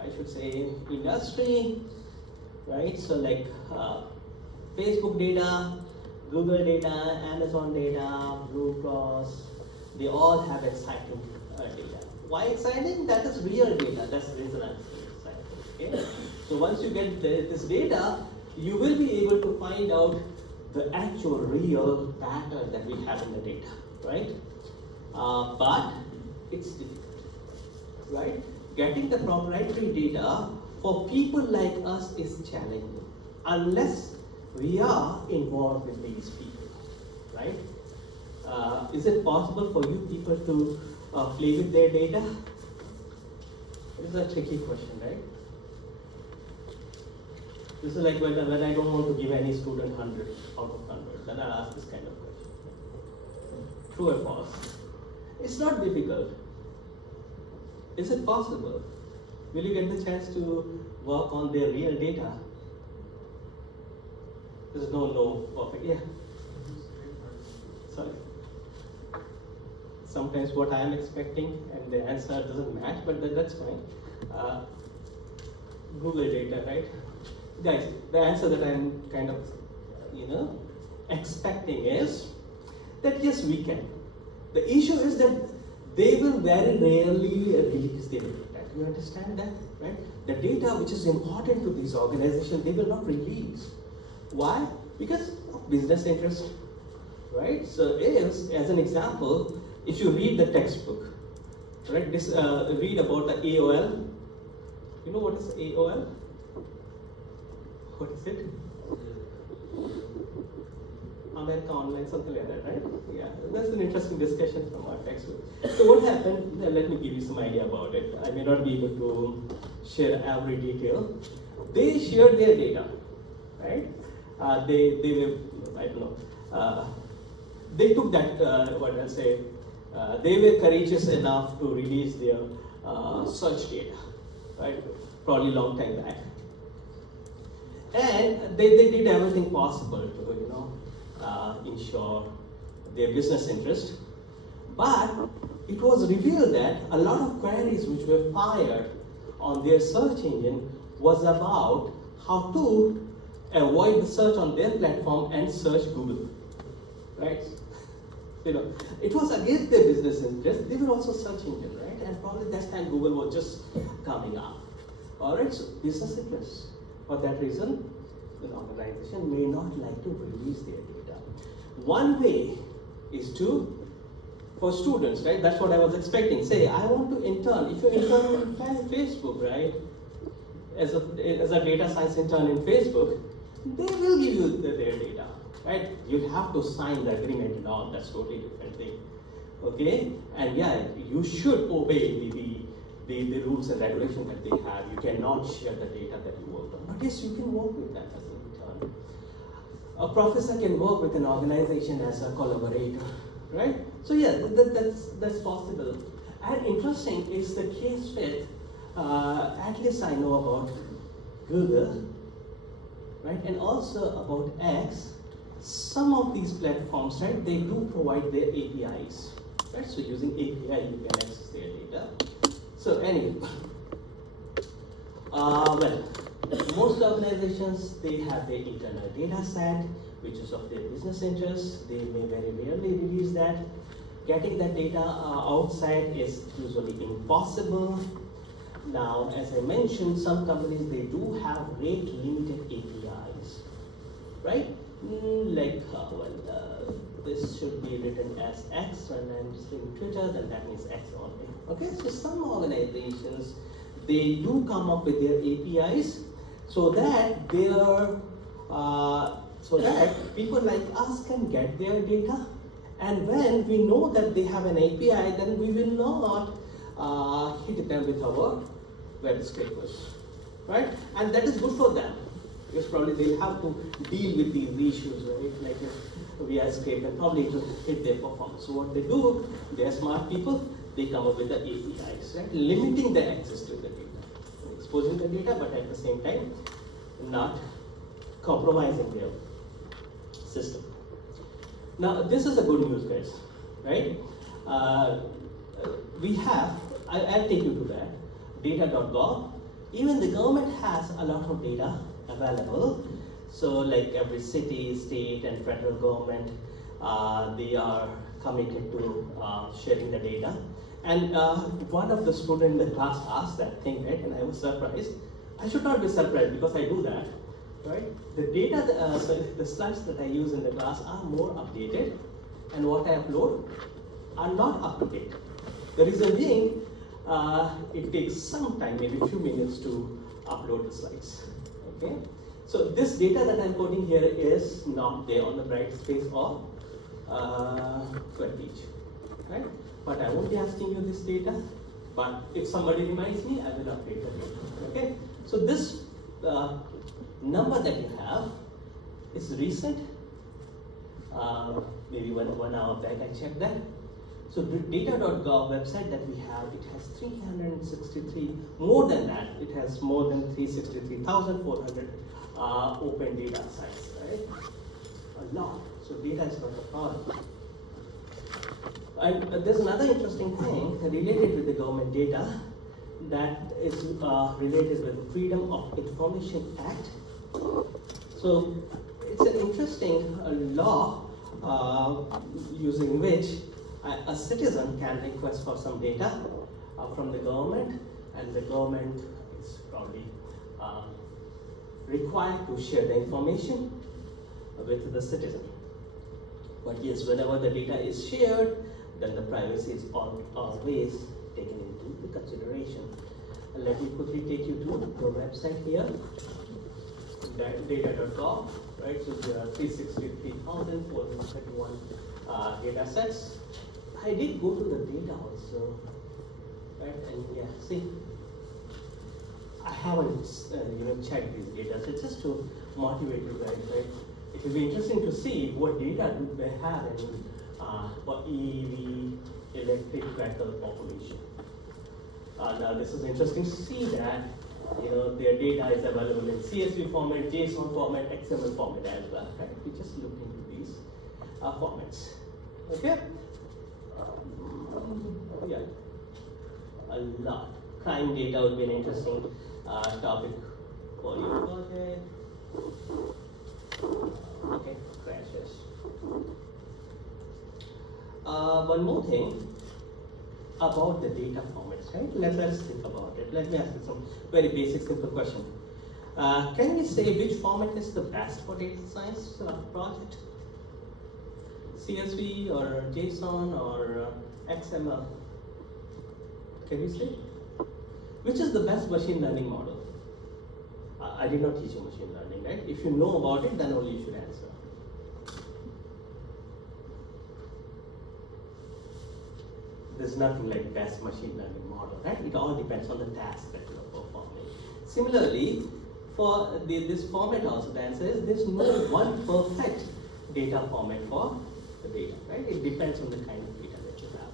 I should say, industry, right? So like Facebook data, Google data, Amazon data, Blue Cross, they all have exciting data. Why exciting? That is real data. That's the reason I'm saying exciting. Okay? So once you get this data, you will be able to find out the actual real pattern that we have in the data, right? But it's difficult, right? Getting the proprietary data for people like us is challenging, unless we are involved with these people, right? Is it possible for you people to play with their data? It is a tricky question, right? This is like when I don't want to give any student 100 out of 100, then I'll ask this kind of question. True or false? It's not difficult. Is it possible? Will you get the chance to work on their real data? There's no perfect, yeah. Sorry. Sometimes what I am expecting and the answer doesn't match, but that's fine. Google data, right? Guys, the answer that I'm kind of, expecting is that yes, we can. The issue is that they will very rarely release their data. Do you understand that, right? The data which is important to these organizations, they will not release. Why? Because of business interest, right? So as an example, if you read the textbook, right, read about the AOL. You know what is AOL? What is it? America Online, something like that, right? Yeah, that's an interesting discussion from our textbook. So what happened, let me give you some idea about it. I may not be able to share every detail. They shared their data, right? They were, I don't know, they took that, they were courageous enough to release their search data, right? Probably long time back. And they did everything possible to, ensure their business interest. But it was revealed that a lot of queries which were fired on their search engine was about how to avoid the search on their platform and search Google, right? It was against their business interest. They were also search engine, right? And probably that time Google was just coming up. All right, so business interest. For that reason, an organization may not like to release their data. One way is for students, right? That's what I was expecting. Say, I want to intern. If you intern in Facebook, right? As a data science intern in Facebook, they will give you their data, right? You have to sign the agreement and all. That's totally different thing. Okay? And yeah, you should obey the rules and regulations that they have. You cannot share the data that you worked on. But yes, you can work with them as an intern. A professor can work with an organization as a collaborator, right? So yeah, that's possible. And interesting is the case with, at least I know about Google, right? And also about X. Some of these platforms, right, they do provide their APIs, right? So using API, you can access their data. So anyway, most organizations, they have their internal data set, which is of their business interest. They may very rarely release that. Getting that data outside is usually impossible. Now, as I mentioned, some companies, they do have rate limited APIs, right? This should be written as X when I'm just in Twitter, then that means X only. Okay, so some organizations, they do come up with their APIs so that people like us can get their data. And when we know that they have an API, then we will not hit them with our web scrapers, right? And that is good for them. Because probably they'll have to deal with these issues, right? Like if we are scraping, probably it will hit their performance. So what they do, they are smart people, they come up with the APIs, right? Limiting the access to the data, exposing the data, but at the same time, not compromising their system. Now, this is a good news, guys, right? I'll take you to that, data.gov. Even the government has a lot of data available. So like every city, state, and federal government, they are committed to sharing the data. And one of the students in the class asked that thing, right? And I was surprised. I should not be surprised because I do that, right? The data, the slides that I use in the class are more updated, and what I upload are not up to date. The reason being, it takes some time, maybe a few minutes to upload the slides. Okay, so this data that I'm quoting here is not there on the Brightspace or WebPage, right? But I won't be asking you this data. But if somebody reminds me, I will update the data. Okay, so this number that you have is recent. Maybe one hour back I checked that. So the data.gov website that we have, it has 363, more than that, it has more than 363,400 open data sites, right? A lot. So data is not a problem. And there's another interesting thing related with the government data that is related with the Freedom of Information Act. So it's an interesting law using which a citizen can request for some data from the government, and the government is probably required to share the information with the citizen. But yes, whenever the data is shared, then the privacy is always taken into the consideration. Let me quickly take you to the website here, data.gov, right? So there are 363,431 data sets. I did go to the data also, right? And yeah, see, I haven't checked these data sets just to motivate you guys, right? It will be interesting to see what data do they have in for EV, electric vehicle population. Now this is interesting to see that their data is available in CSV format, JSON format, XML format as well, right? We just look into these formats. Okay? Yeah, a lot. Crime data would be an interesting topic for you. Okay, crashes. One more thing about the data formats, right? Let's think about it. Let me ask you some very basic, simple question. Can we say which format is the best for data science project? CSV or JSON or XML? Can you say? Which is the best machine learning model? I did not teach you machine learning, right? If you know about it, then only you should answer. There's nothing like best machine learning model, right? It all depends on the task that you are performing. Similarly, for this format also, the answer is there's no one perfect data format for the data, right? It depends on the kind of data that you have.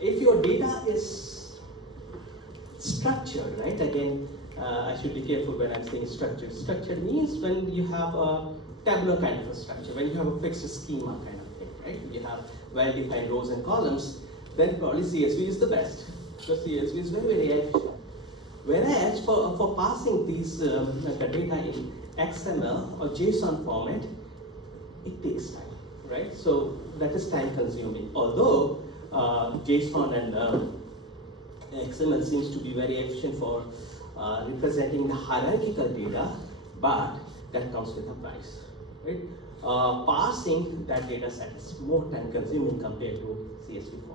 If your data is structured, right? Again, I should be careful when I'm saying structured. Structured means when you have a tabular kind of a structure, when you have a fixed schema kind of thing, right? You have well-defined rows and columns, then probably CSV is the best, because CSV is very, very efficient. Whereas for passing these the data in XML or JSON format, it takes time, right? So that is time consuming. Although JSON and XML seems to be very efficient for representing the hierarchical data, but that comes with a price, right? Parsing that data set is more time consuming compared to CSV format.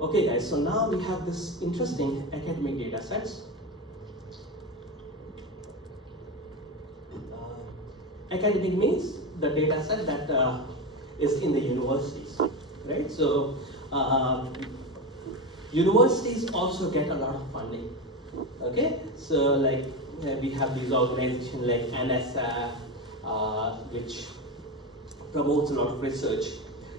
Okay guys, so now we have this interesting academic data sets. Academic means the data set that is in the universities, right? So universities also get a lot of funding, okay? So like we have these organizations like NSF, which promotes a lot of research.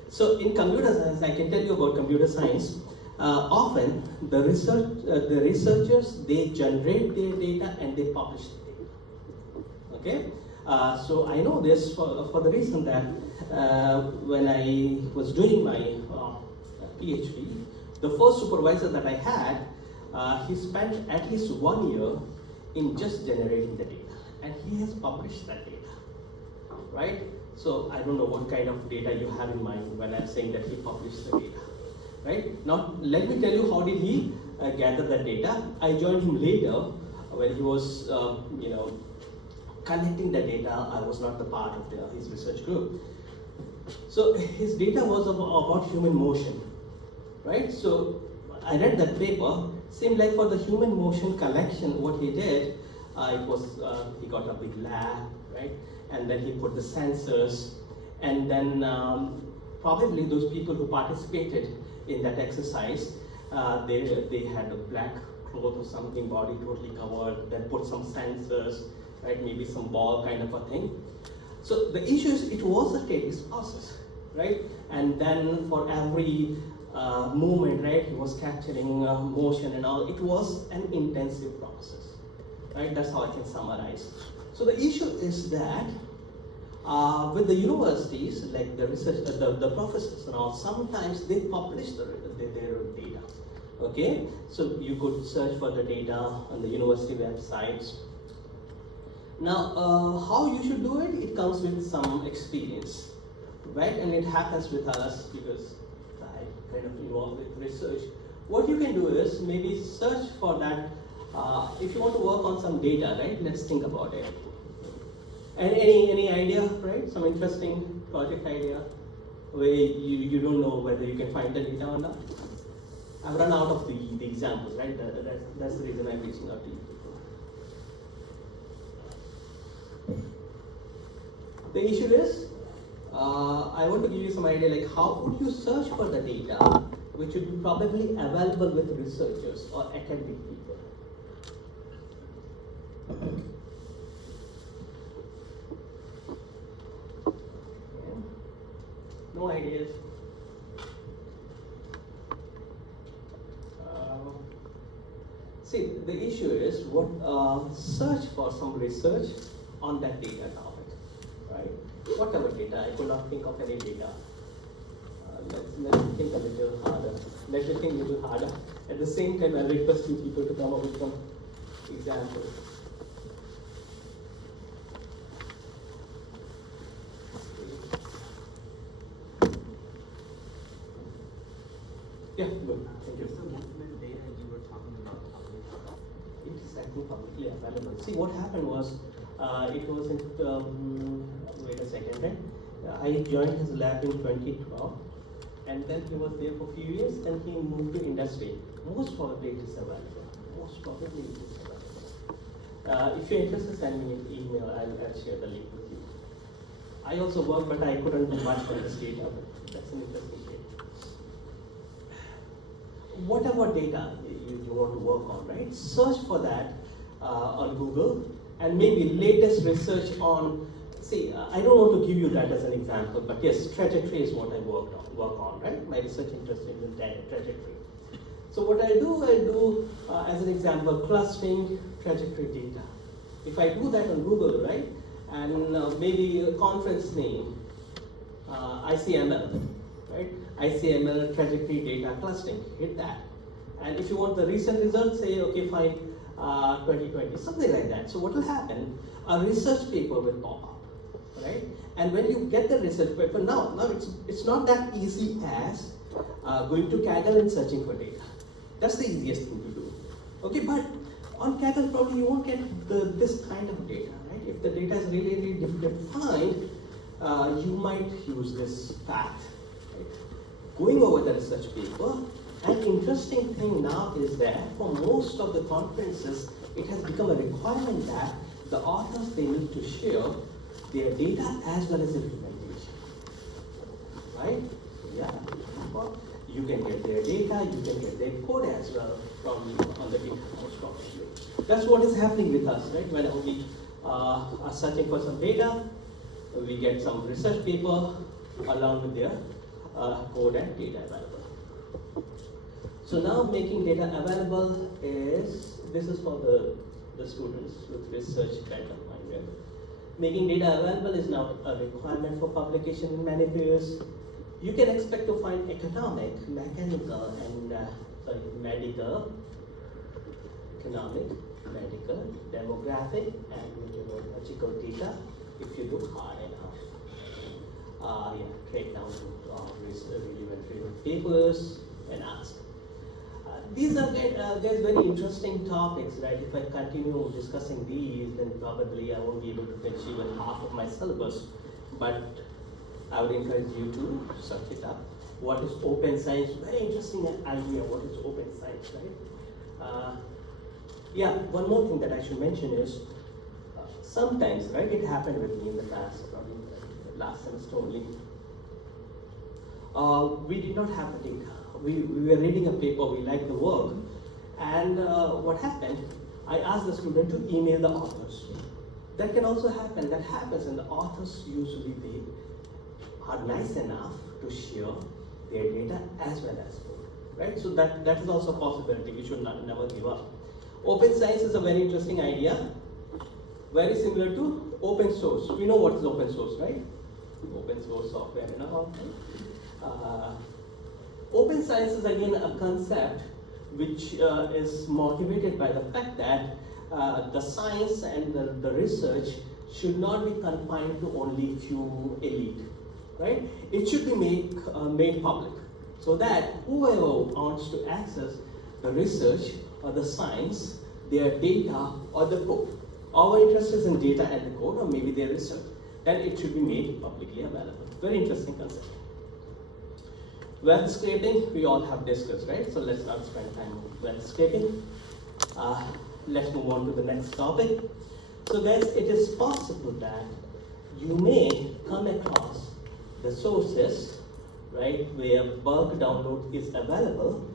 So in computer science, I can tell you about computer science. Often the researchers, they generate their data and they publish the data. Okay, so I know this for the reason that when I was doing my PhD, the first supervisor that I had, he spent at least 1 year in just generating the data, and he has published that data, right? So I don't know what kind of data you have in mind when I'm saying that he published the data, right? Now let me tell you how did he gather that data. I joined him later when he was, collecting the data. I was not the part of his research group. So his data was about human motion, right? So I read that paper. Seemed like for the human motion collection, what he did, it was he got a big lab, right? And then he put the sensors, and then probably those people who participated in that exercise, they had a black cloth or something, body totally covered, then put some sensors, right? Maybe some ball kind of a thing. So the issue is it was a tedious process, right? And then for every movement, right, he was capturing motion and all. It was an intensive process. right? That's how I can summarize. So the issue is that with the universities, like the research, the professors and all, sometimes they publish their data. Okay, so you could search for the data on the university websites. Now, how you should do it? It comes with some experience, right? And it happens with us because I kind of involved with research. What you can do is maybe search for that. If you want to work on some data, right? Let's think about it. And any idea, right? Some interesting project idea where you don't know whether you can find the data or not. I've run out of the examples, right? That's the reason I'm reaching out to you. The issue is, I want to give you some idea like how would you search for the data which would be probably available with researchers or academic people. Yeah. No ideas. See, the issue is what search for some research on that data topic, right? Whatever data, I could not think of any data. Let's think a little harder. Let me think a little harder. At the same time, I request you people to come up with some examples. Yeah, good. Thank you. Is the movement data you were talking about public? It is actually publicly available. See, what happened was, it was in, wait a second, right? I joined his lab in 2012, and then he was there for a few years, then he moved to industry. Most probably it is available. Most probably it is available. If you're interested, send me an email, I'll share the link with you. I also work, but I couldn't do much on this data, but that's an interesting data. Whatever data you want to work on, right? Search for that on Google, and maybe latest research on. See, I don't want to give you that as an example, but yes, trajectory is what I work on, right? My research interest is in trajectory. So what I do as an example, clustering trajectory data. If I do that on Google, right, and maybe a conference name, ICML, right? ICML trajectory data clustering, hit that. And if you want the recent results, say, okay, fine, 2020, something like that. So what will happen? A research paper will pop up, right? And when you get the research paper, now it's not that easy as going to Kaggle and searching for data. That's the easiest thing to do. Okay, but on Kaggle probably you won't get this kind of data, right? If the data is really difficult to find, you might use this fact. Going over the research paper, an interesting thing now is that for most of the conferences, it has become a requirement that the authors, they need to share their data as well as implementation, right? Yeah, well, you can get their data, you can get their code as well from on the GitHub most probably. That's what is happening with us, right? Whenever we are searching for some data, we get some research paper along with their code and data available. So now making data available this is for the students with research background minded. Making data available is now a requirement for publication in many fields. You can expect to find economic, mechanical, and medical, economic, medical, demographic, and meteorological data if you look hard enough. Take down relevant papers and ask. These are guys very interesting topics, right? If I continue discussing these, then probably I won't be able to finish even half of my syllabus. But I would encourage you to search it up. What is open science? Very interesting idea. What is open science, right? One more thing that I should mention is sometimes, right? It happened with me in the past, probably last semester only. We did not have the data. We were reading a paper, we liked the work, and what happened? I asked the student to email the authors. That can also happen, that happens, and the authors usually they are nice enough to share their data as well as code, right? So that is also a possibility, you should never give up. Open science is a very interesting idea, very similar to open source. We know what is open source, right? Open source software and all. Open science is again a concept which is motivated by the fact that the science and the research should not be confined to only few elite, right? It should be made public, so that whoever wants to access the research or the science, their data or the code. Our interest is in data and the code, or maybe their research, then it should be made publicly available. Very interesting concept. Web scraping, we all have discussed, right? So let's not spend time on web scraping. Let's move on to the next topic. So guys, it is possible that you may come across the sources, right, where bulk download is available,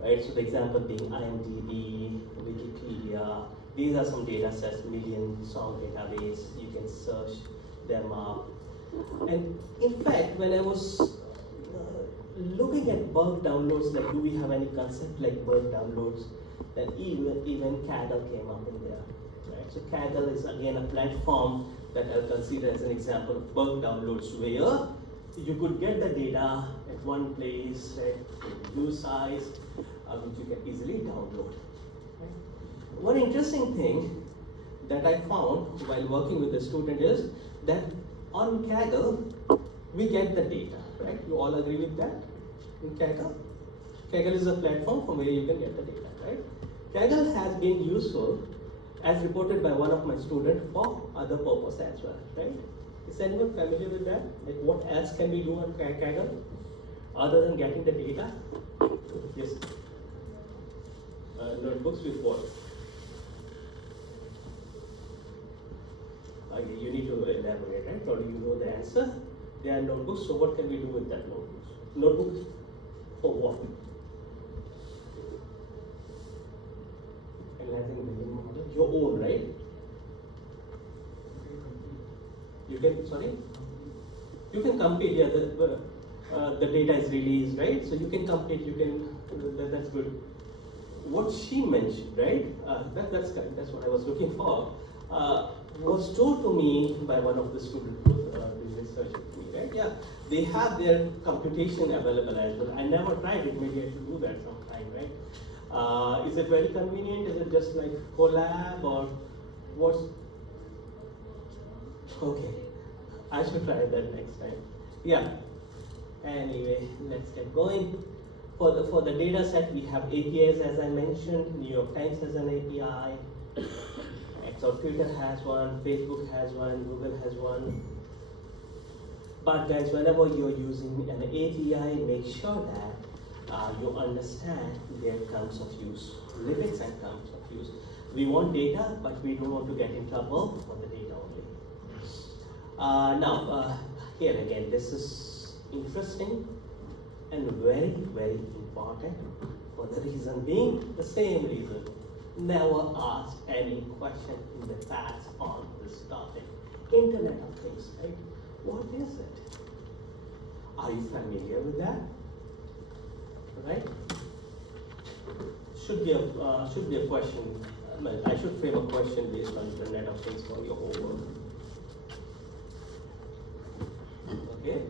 right? So the example being IMDb, Wikipedia. These are some data sets, million song database. You can search them up. And in fact, when I was looking at bulk downloads, like do we have any concept like bulk downloads, then even Kaggle came up in there, right? So Kaggle is again a platform that I'll consider as an example of bulk downloads, where you could get the data at one place, right, in size, which you can easily download. Right? One interesting thing that I found while working with the student is that on Kaggle, we get the data, right? You all agree with that? In Kaggle? Kaggle is a platform from where you can get the data, right? Kaggle has been useful as reported by one of my students for other purpose as well, right? Is anyone familiar with that? Like what else can we do on Kaggle other than getting the data? Yes. Notebooks with what? Okay, you need to elaborate, right? Or do you know the answer? They are notebooks, so what can we do with that notebooks? Notebooks for what? Analyzing building model, your own, right? You can, sorry? You can compete, yeah, the data is released, right? So you can compete, you can, that's good. What she mentioned, right? That's correct, that's what I was looking for. Was told to me by one of the students who was doing research with me, right? Yeah, they have their computation available as well. I never tried it, maybe I should do that sometime, right? Is it very convenient? Is it just like Colab or what's? Okay, I should try that next time. Yeah. Anyway, let's get going. For the data set, we have APIs as I mentioned. New York Times has an API. So Twitter has one, Facebook has one, Google has one. But guys, whenever you're using an API, make sure that you understand their terms of use, limits and terms of use. We want data, but we don't want to get in trouble for the data only. Now, here again, this is interesting and very, very important for the reason being, the same reason. Never ask any question in the past on this topic. Internet of Things, right? What is it? Are you familiar with that? Right? Should be a question. Well, I should frame a question based on Internet of Things for your homework. Okay.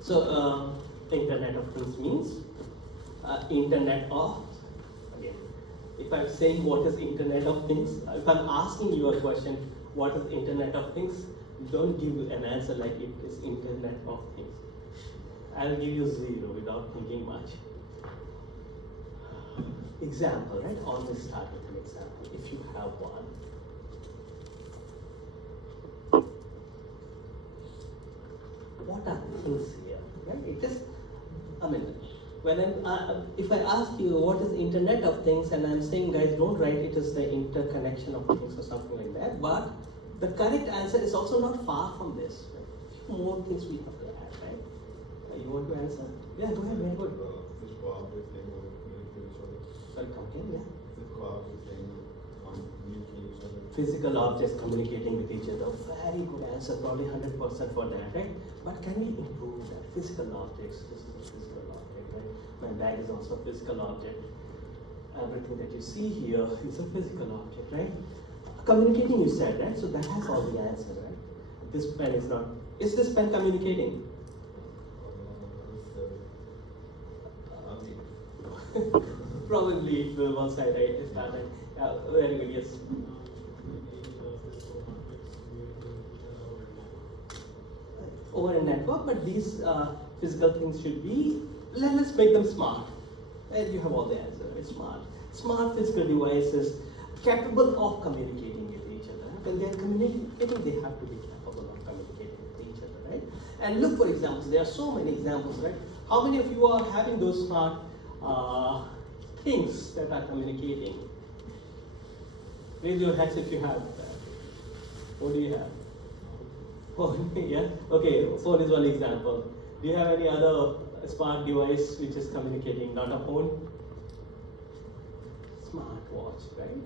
So, Internet of Things means Internet of. If I'm saying what is Internet of Things, if I'm asking you a question, what is Internet of Things, don't give an answer like it is Internet of Things. I'll give you 0 without thinking much. Example, right? Always start with an example if you have one. What are things here? Right? It is, I mean, when if I ask you what is Internet of Things, and I'm saying, guys, don't write it as the interconnection of things or something like that, but the correct answer is also not far from this. Right? Few more things we have to add, right? You want to answer? Yeah, go ahead, very good. Physical objects they will communicate with each other. Sorry, come again, yeah. Physical objects they will communicate with each other. Physical objects communicating with each other. Very good answer, probably 100% for that, right? But can we improve that? Physical objects, this is a physical object, right? My bag is also a physical object. everything that you see here is a physical object, right? Communicating, you said, right? So that has all the answer, right? This pen is not. Is this pen communicating? Probably it will once I start. Very good, yes. Over a network, but these physical things should be, let's make them smart. And you have all the answer, right? Smart. Smart physical devices capable of communicating with each other. When they are communicating, they have to be capable of communicating with each other, right? And look for examples, there are so many examples, right? How many of you are having those smart things that are communicating? Raise your hands if you have that. What do you have? Phone, yeah? Okay, phone is one example. Do you have any other smart device which is communicating, not a phone? Smartwatch, right?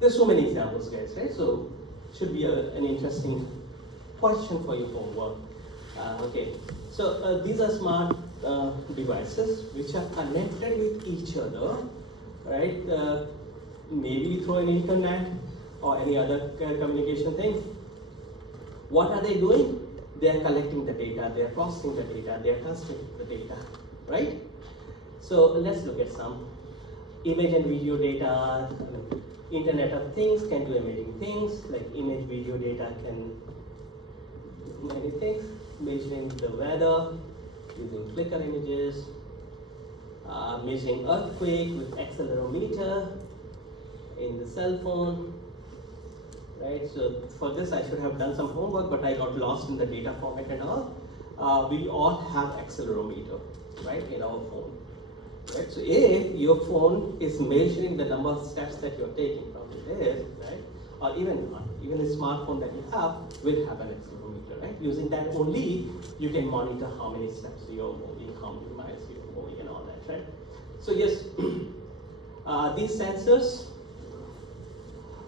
There's so many examples, guys, right? So, should be an interesting question for your homework. Okay, so these are smart devices which are connected with each other, right? Maybe through an internet or any other communication thing. What are they doing? They are collecting the data, they are processing the data, they are transmitting the data, right? So let's look at some image and video data. Internet of Things can do amazing things, like image, video data can do many things. Measuring the weather using flicker images, measuring earthquake with accelerometer in the cell phone. Right, so for this I should have done some homework, but I got lost in the data format and all. We all have accelerometer, right, in our phone. Right, so if your phone is measuring the number of steps that you're taking, probably it is, right, or even not, even a smartphone that you have will have an accelerometer, right? Using that only, you can monitor how many steps you're moving, how many miles you're moving, and all that, right? So yes, these sensors.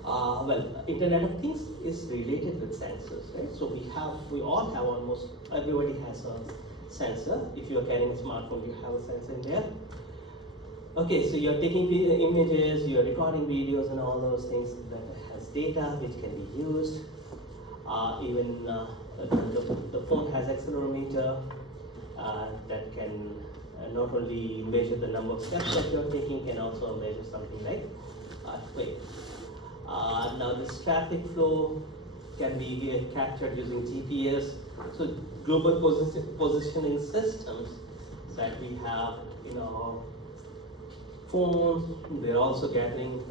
Well, Internet of Things is related with sensors, right? So we all have, almost everybody has a sensor. If you are carrying a smartphone, you have a sensor in there. Okay, so you're taking images, you're recording videos and all those things that has data which can be used. Even the phone has accelerometer that can not only measure the number of steps that you're taking, can also measure something like earthquake. Now this traffic flow can be captured using GPS. So global positioning systems that we have in our phones, they're also gathering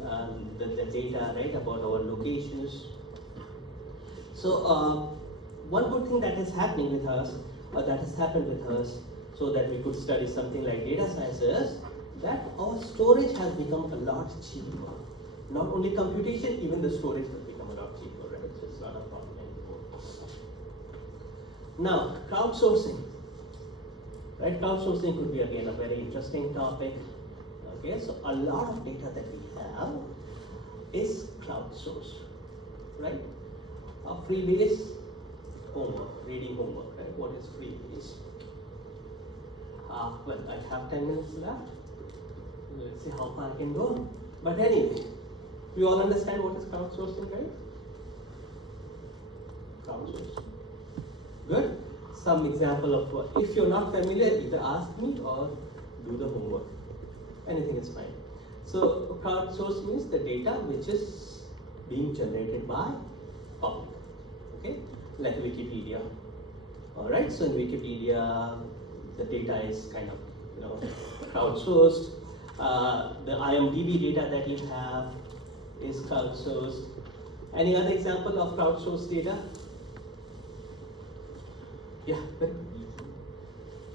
the data, right, about our locations. So one good thing that is happening with us, or that has happened with us, so that we could study something like data science is that our storage has become a lot cheaper. Not only computation, even the storage has become a lot cheaper, right? So it's not a problem anymore. Now, crowdsourcing. Right? Crowdsourcing could be again a very interesting topic. Okay, so a lot of data that we have is crowdsourced, right? Freebase homework, reading homework, right? What is freebase? Well, I have 10 minutes left. Let's see how far I can go. But anyway, we all understand what is crowdsourcing, right? Crowdsourcing. Good. Some example of what, if you're not familiar, either ask me or do the homework. Anything is fine. So crowdsource means the data which is being generated by public. Okay, like Wikipedia. All right. So in Wikipedia, the data is kind of crowdsourced. The IMDb data that you have is crowdsourced. Any other example of crowdsourced data? Yeah.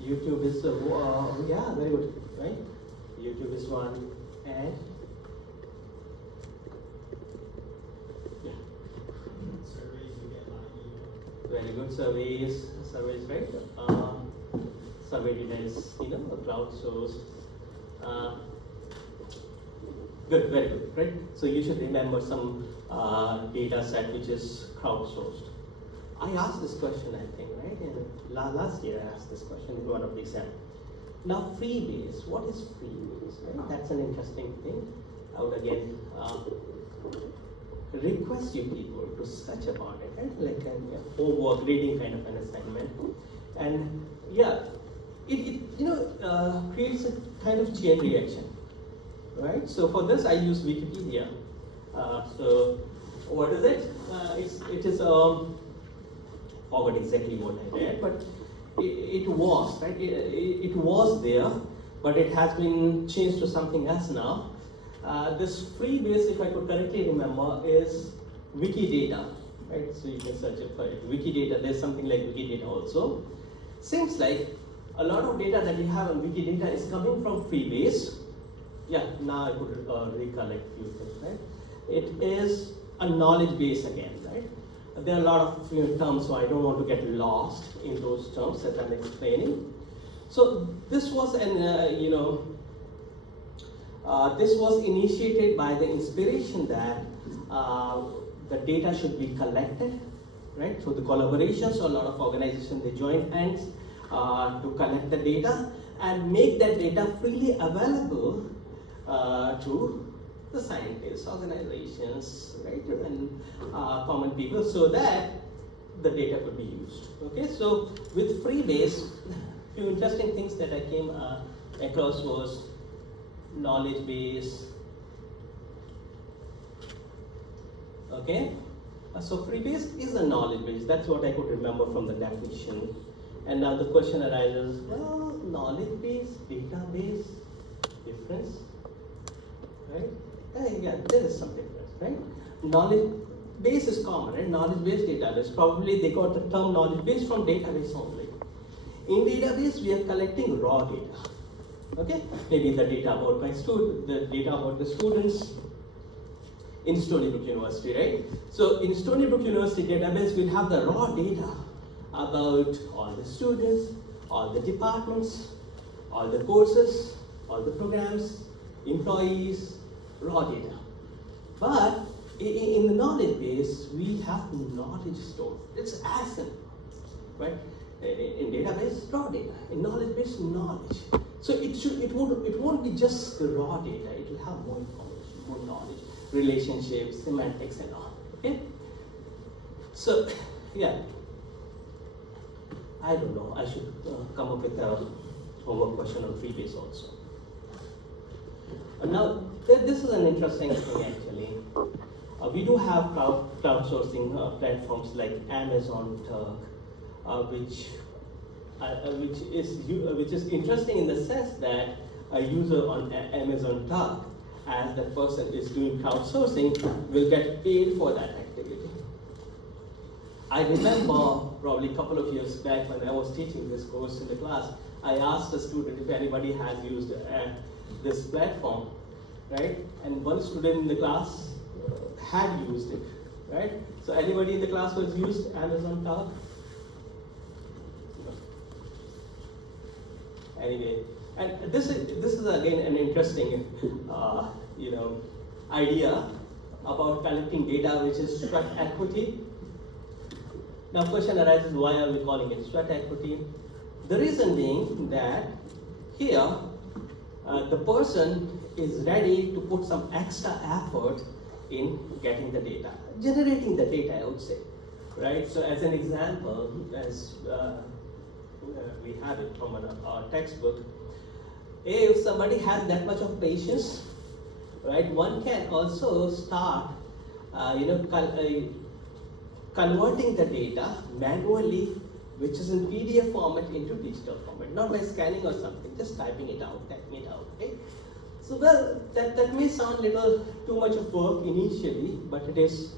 YouTube is yeah, very good, right? YouTube is one, and yeah. Surveys, you get a lot of email. Very good. Surveys, right? Survey data is crowdsourced. Good, very good, right? So you should remember some data set which is crowdsourced. I asked this question, I think, right? And last year I asked this question in one of the exams. Now freebase, what is freebase, right? That's an interesting thing. I would again request you people to search about it, right? Like a homework reading kind of an assignment. And yeah, it creates a kind of chain reaction, right? So for this I use Wikipedia. So what is it? It is forgot exactly what I read, but it was right. It was there, but it has been changed to something else now. This freebase, if I could correctly remember, is Wikidata, right? So you can search it for it. Wikidata. There's something like Wikidata also. Seems like a lot of data that you have on Wikidata is coming from freebase. Yeah, now I could recollect few things, right? It is a knowledge base again, right? There are a lot of terms, so I don't want to get lost in those terms that I'm explaining. So this was an, this was initiated by the inspiration that the data should be collected, right? So the collaboration, so a lot of organizations, they join hands to collect the data and make that data freely available to the scientists, organizations, right, and common people, so that the data could be used. Okay, so with freebase, few interesting things that I came across was knowledge base. Okay, so freebase is a knowledge base. That's what I could remember from the definition. And now the question arises: well, knowledge base, database, difference, right? Yeah, there is some difference, right? Knowledge base is common, right? Knowledge base, database. Probably they got the term knowledge base from database only. In database, we are collecting raw data. Okay, maybe the data about the data about the students in Stony Brook University, right? So in Stony Brook University database, we'll have the raw data about all the students, all the departments, all the courses, all the programs, employees, raw data. But in the knowledge base, we have knowledge stored. It's as simple, right? In database, raw data. In knowledge base, knowledge. So it won't be just the raw data. It will have more information, more knowledge, relationships, semantics, and all. Okay. So yeah, I don't know. I should come up with a homework question on freebase also. Now, this is an interesting thing actually. We do have crowdsourcing platforms like Amazon Turk, which is interesting in the sense that a user on Amazon Turk, as that person is doing crowdsourcing, will get paid for that activity. I remember probably a couple of years back when I was teaching this course in the class, I asked a student if anybody has used this platform, right? And one student in the class had used it, right? So anybody in the class who has used Amazon Talk? Anyway, and this is again an interesting, idea about collecting data, which is sweat equity. Now, question arises: why are we calling it sweat equity? The reason being that here the person is ready to put some extra effort in getting the data, generating the data, I would say, right? So as an example, as we have it from our textbook, if somebody has that much of patience, right, one can also start, converting the data manually, which is in PDF format, into digital format, not by scanning or something, just typing it out, typing it out, okay? So well, that may sound little too much of work initially, but it is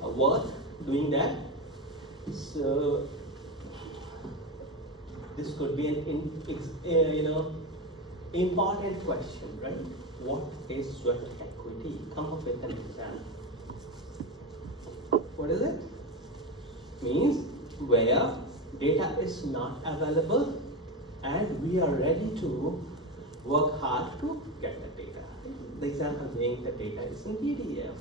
worth doing that. So this could be an important question, right? What is sweat equity? Come up with an example. What is it? Means where data is not available and we are ready to work hard to get the data. The example being the data is in PDF,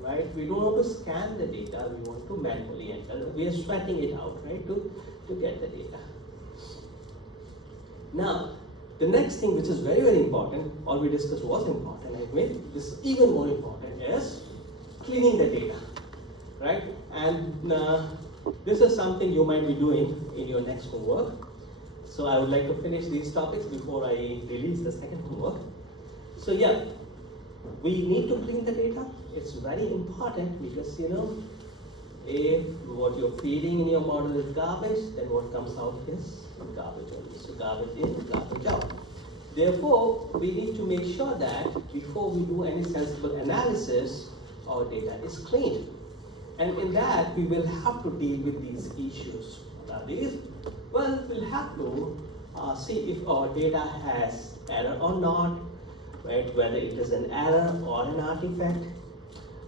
right? We don't want to scan the data, we want to manually enter. We are sweating it out, right, to get the data. Now, The next thing, which is very, very important, all we discussed was important, I admit, this is even more important, is cleaning the data, right? And this is something you might be doing in your next homework. So I would like to finish these topics before I release the second homework. So yeah, we need to clean the data. It's very important because, you know, if what you're feeding in your model is garbage, then what comes out is garbage only. So garbage in, garbage out. Therefore, we need to make sure that before we do any sensible analysis, our data is cleaned. And in that, we will have to deal with these issues. What are these? Well, we'll have to see if our data has error or not, right? Whether it is an error or an artifact.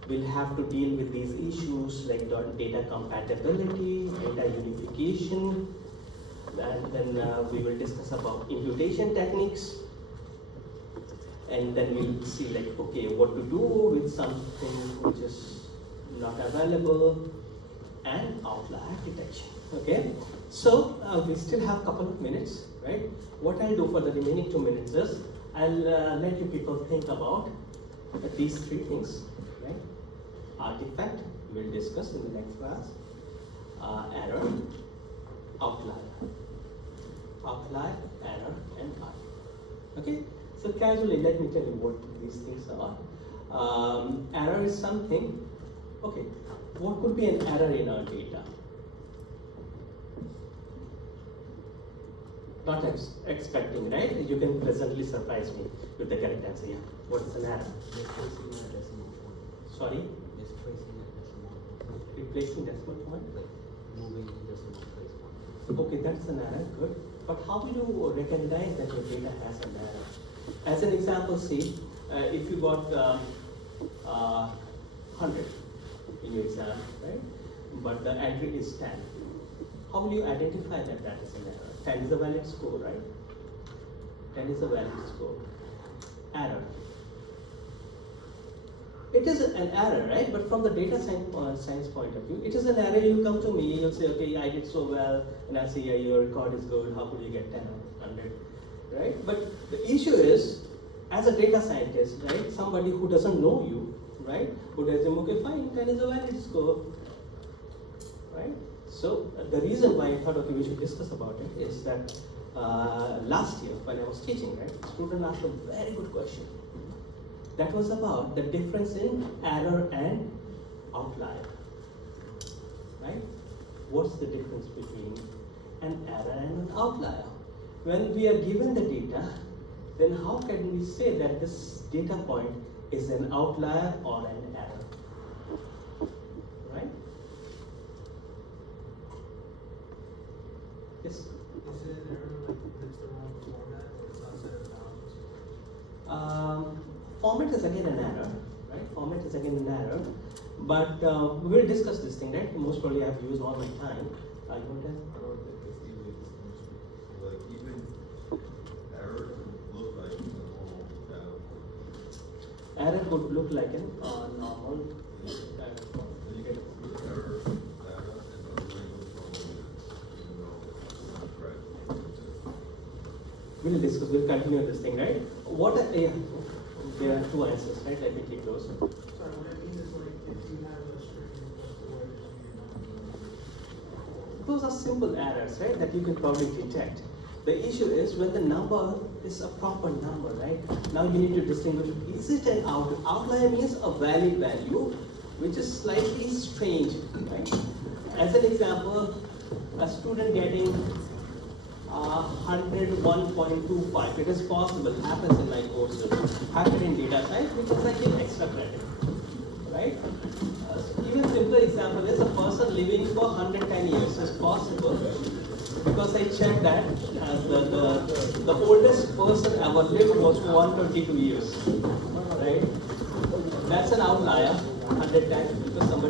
We'll have to deal with these issues like data compatibility, data unification, and then we will discuss about imputation techniques. And then we'll see like, okay, what to do with something which is not available, and outlier detection, okay? So we still have a couple of minutes, right? What I'll do for the remaining 2 minutes is, I'll let you people think about these three things, right? Artifact, we'll discuss in the next class. Error, outlier. Outlier, error, and artifact. Okay? So casually, let me tell you what these things are. Error is something, okay, what could be an error in our data? Not expecting, right? You can pleasantly surprise me with the correct answer. Yeah. What is an error? Replacing a decimal point. Sorry? Misplacing a decimal point. Replacing decimal point? Like moving decimal place point. Okay, that's an error, good. But how do you recognize that your data has an error? As an example, see, if you got 100 in your exam, right? But the entry is 10. How will you identify that that is an error? 10 is a valid score, right? 10 is a valid score. Error. It is an error, right? But from the data science point of view, it is an error. You come to me, you'll say, okay, I did so well, and I say, yeah, your record is good. How could you get 10 out of 100, right? But the issue is, as a data scientist, right, somebody who doesn't know you, right, would assume, okay, fine, 10 is a valid score, right? So the reason why I thought, okay, we should discuss about it is that last year when I was teaching, right, a student asked a very good question. That was about the difference in error and outlier, right? What's the difference between an error and an outlier? When we are given the data, then how can we say that this data point is an outlier or an error, right? Yes? Is it an error like it's the wrong format or it's outside of bounds? Format is again an error, right? Format is again an error, but we will discuss this thing, right? Most probably I have used all my time. You want to? Like even error could look like a normal data point. Error could look like an normal data point. Then you get error data and the language from even though it's not correct. We'll discuss. We'll continue this thing, right? What? Yeah, there are two answers, right? Let me take those. Sorry, what I mean is like if you have a string of the word that you Those are simple errors, right? That you can probably detect. The issue is when the number is a proper number, right? Now you need to distinguish, is it an outlier means a valid value, which is slightly strange, right? As an example, a student getting 101.25, it is possible, happens in my courses, happen in data science, which is like an extra credit, right? Even simpler example is a person living for 110 years is possible, because I checked that the oldest person ever lived was 122 years, right? That's an outlier, 110, because somebody